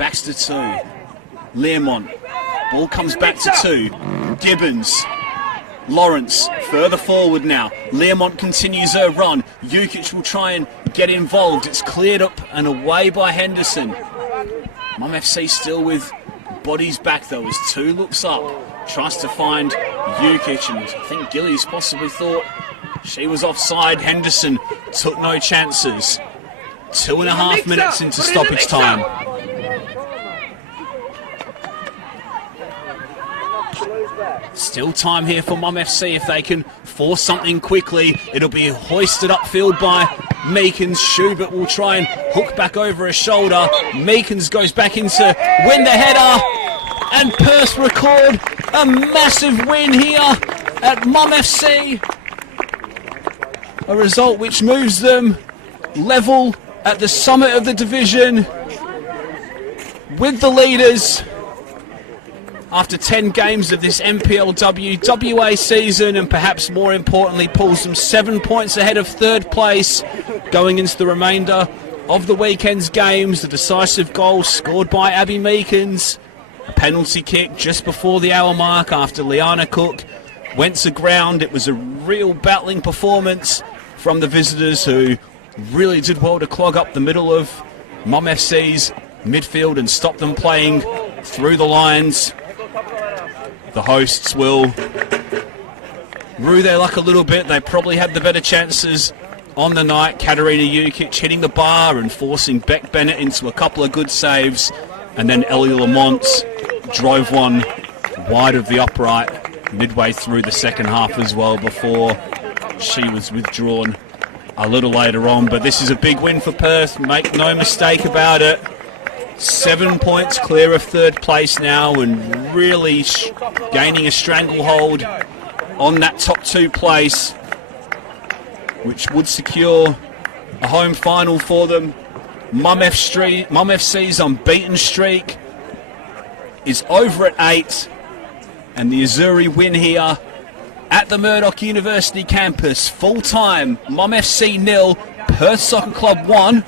Baxter 2, Learmont, ball comes back to 2, Gibbons, Lawrence further forward now. Learmont continues her run. Jukic will try and get involved. It's cleared up and away by Henderson. Mum FC still with bodies back though as 2 looks up, tries to find Jukic, and I think Gillies possibly thought she was offside. Henderson took no chances. 2.5 minutes into stoppage time. Still time here for Mum FC if they can force something quickly. It'll be hoisted upfield by Meekins. Schubert will try and hook back over his shoulder. Meekins goes back in to win the header. And Perth record a massive win here at Mum FC. A result which moves them level at the summit of the division with the leaders after 10 games of this NPLW WA season, and perhaps more importantly pulls them 7 points ahead of third place going into the remainder of the weekend's games. The decisive goal scored by Abby Meekins, a penalty kick just before the hour mark after Liana Cook went to ground. It was a real battling performance from the visitors, who really did well to clog up the middle of Mum FC's midfield and stop them playing through the lines. The hosts will rue their luck a little bit. They probably had the better chances on the night. Katarina Jukic hitting the bar and forcing Beck Bennett into a couple of good saves. And then Ellie Lamont drove one wide of the upright midway through the second half as well, before she was withdrawn a little later on. But this is a big win for Perth, make no mistake about it. 7 points clear of third place now, and really gaining a stranglehold on that top 2 place, which would secure a home final for them. Mum FC's unbeaten streak is over at 8, and the Azuri win here at the Murdoch University campus. Full time, Mum FC 0, Perth Soccer Club 1.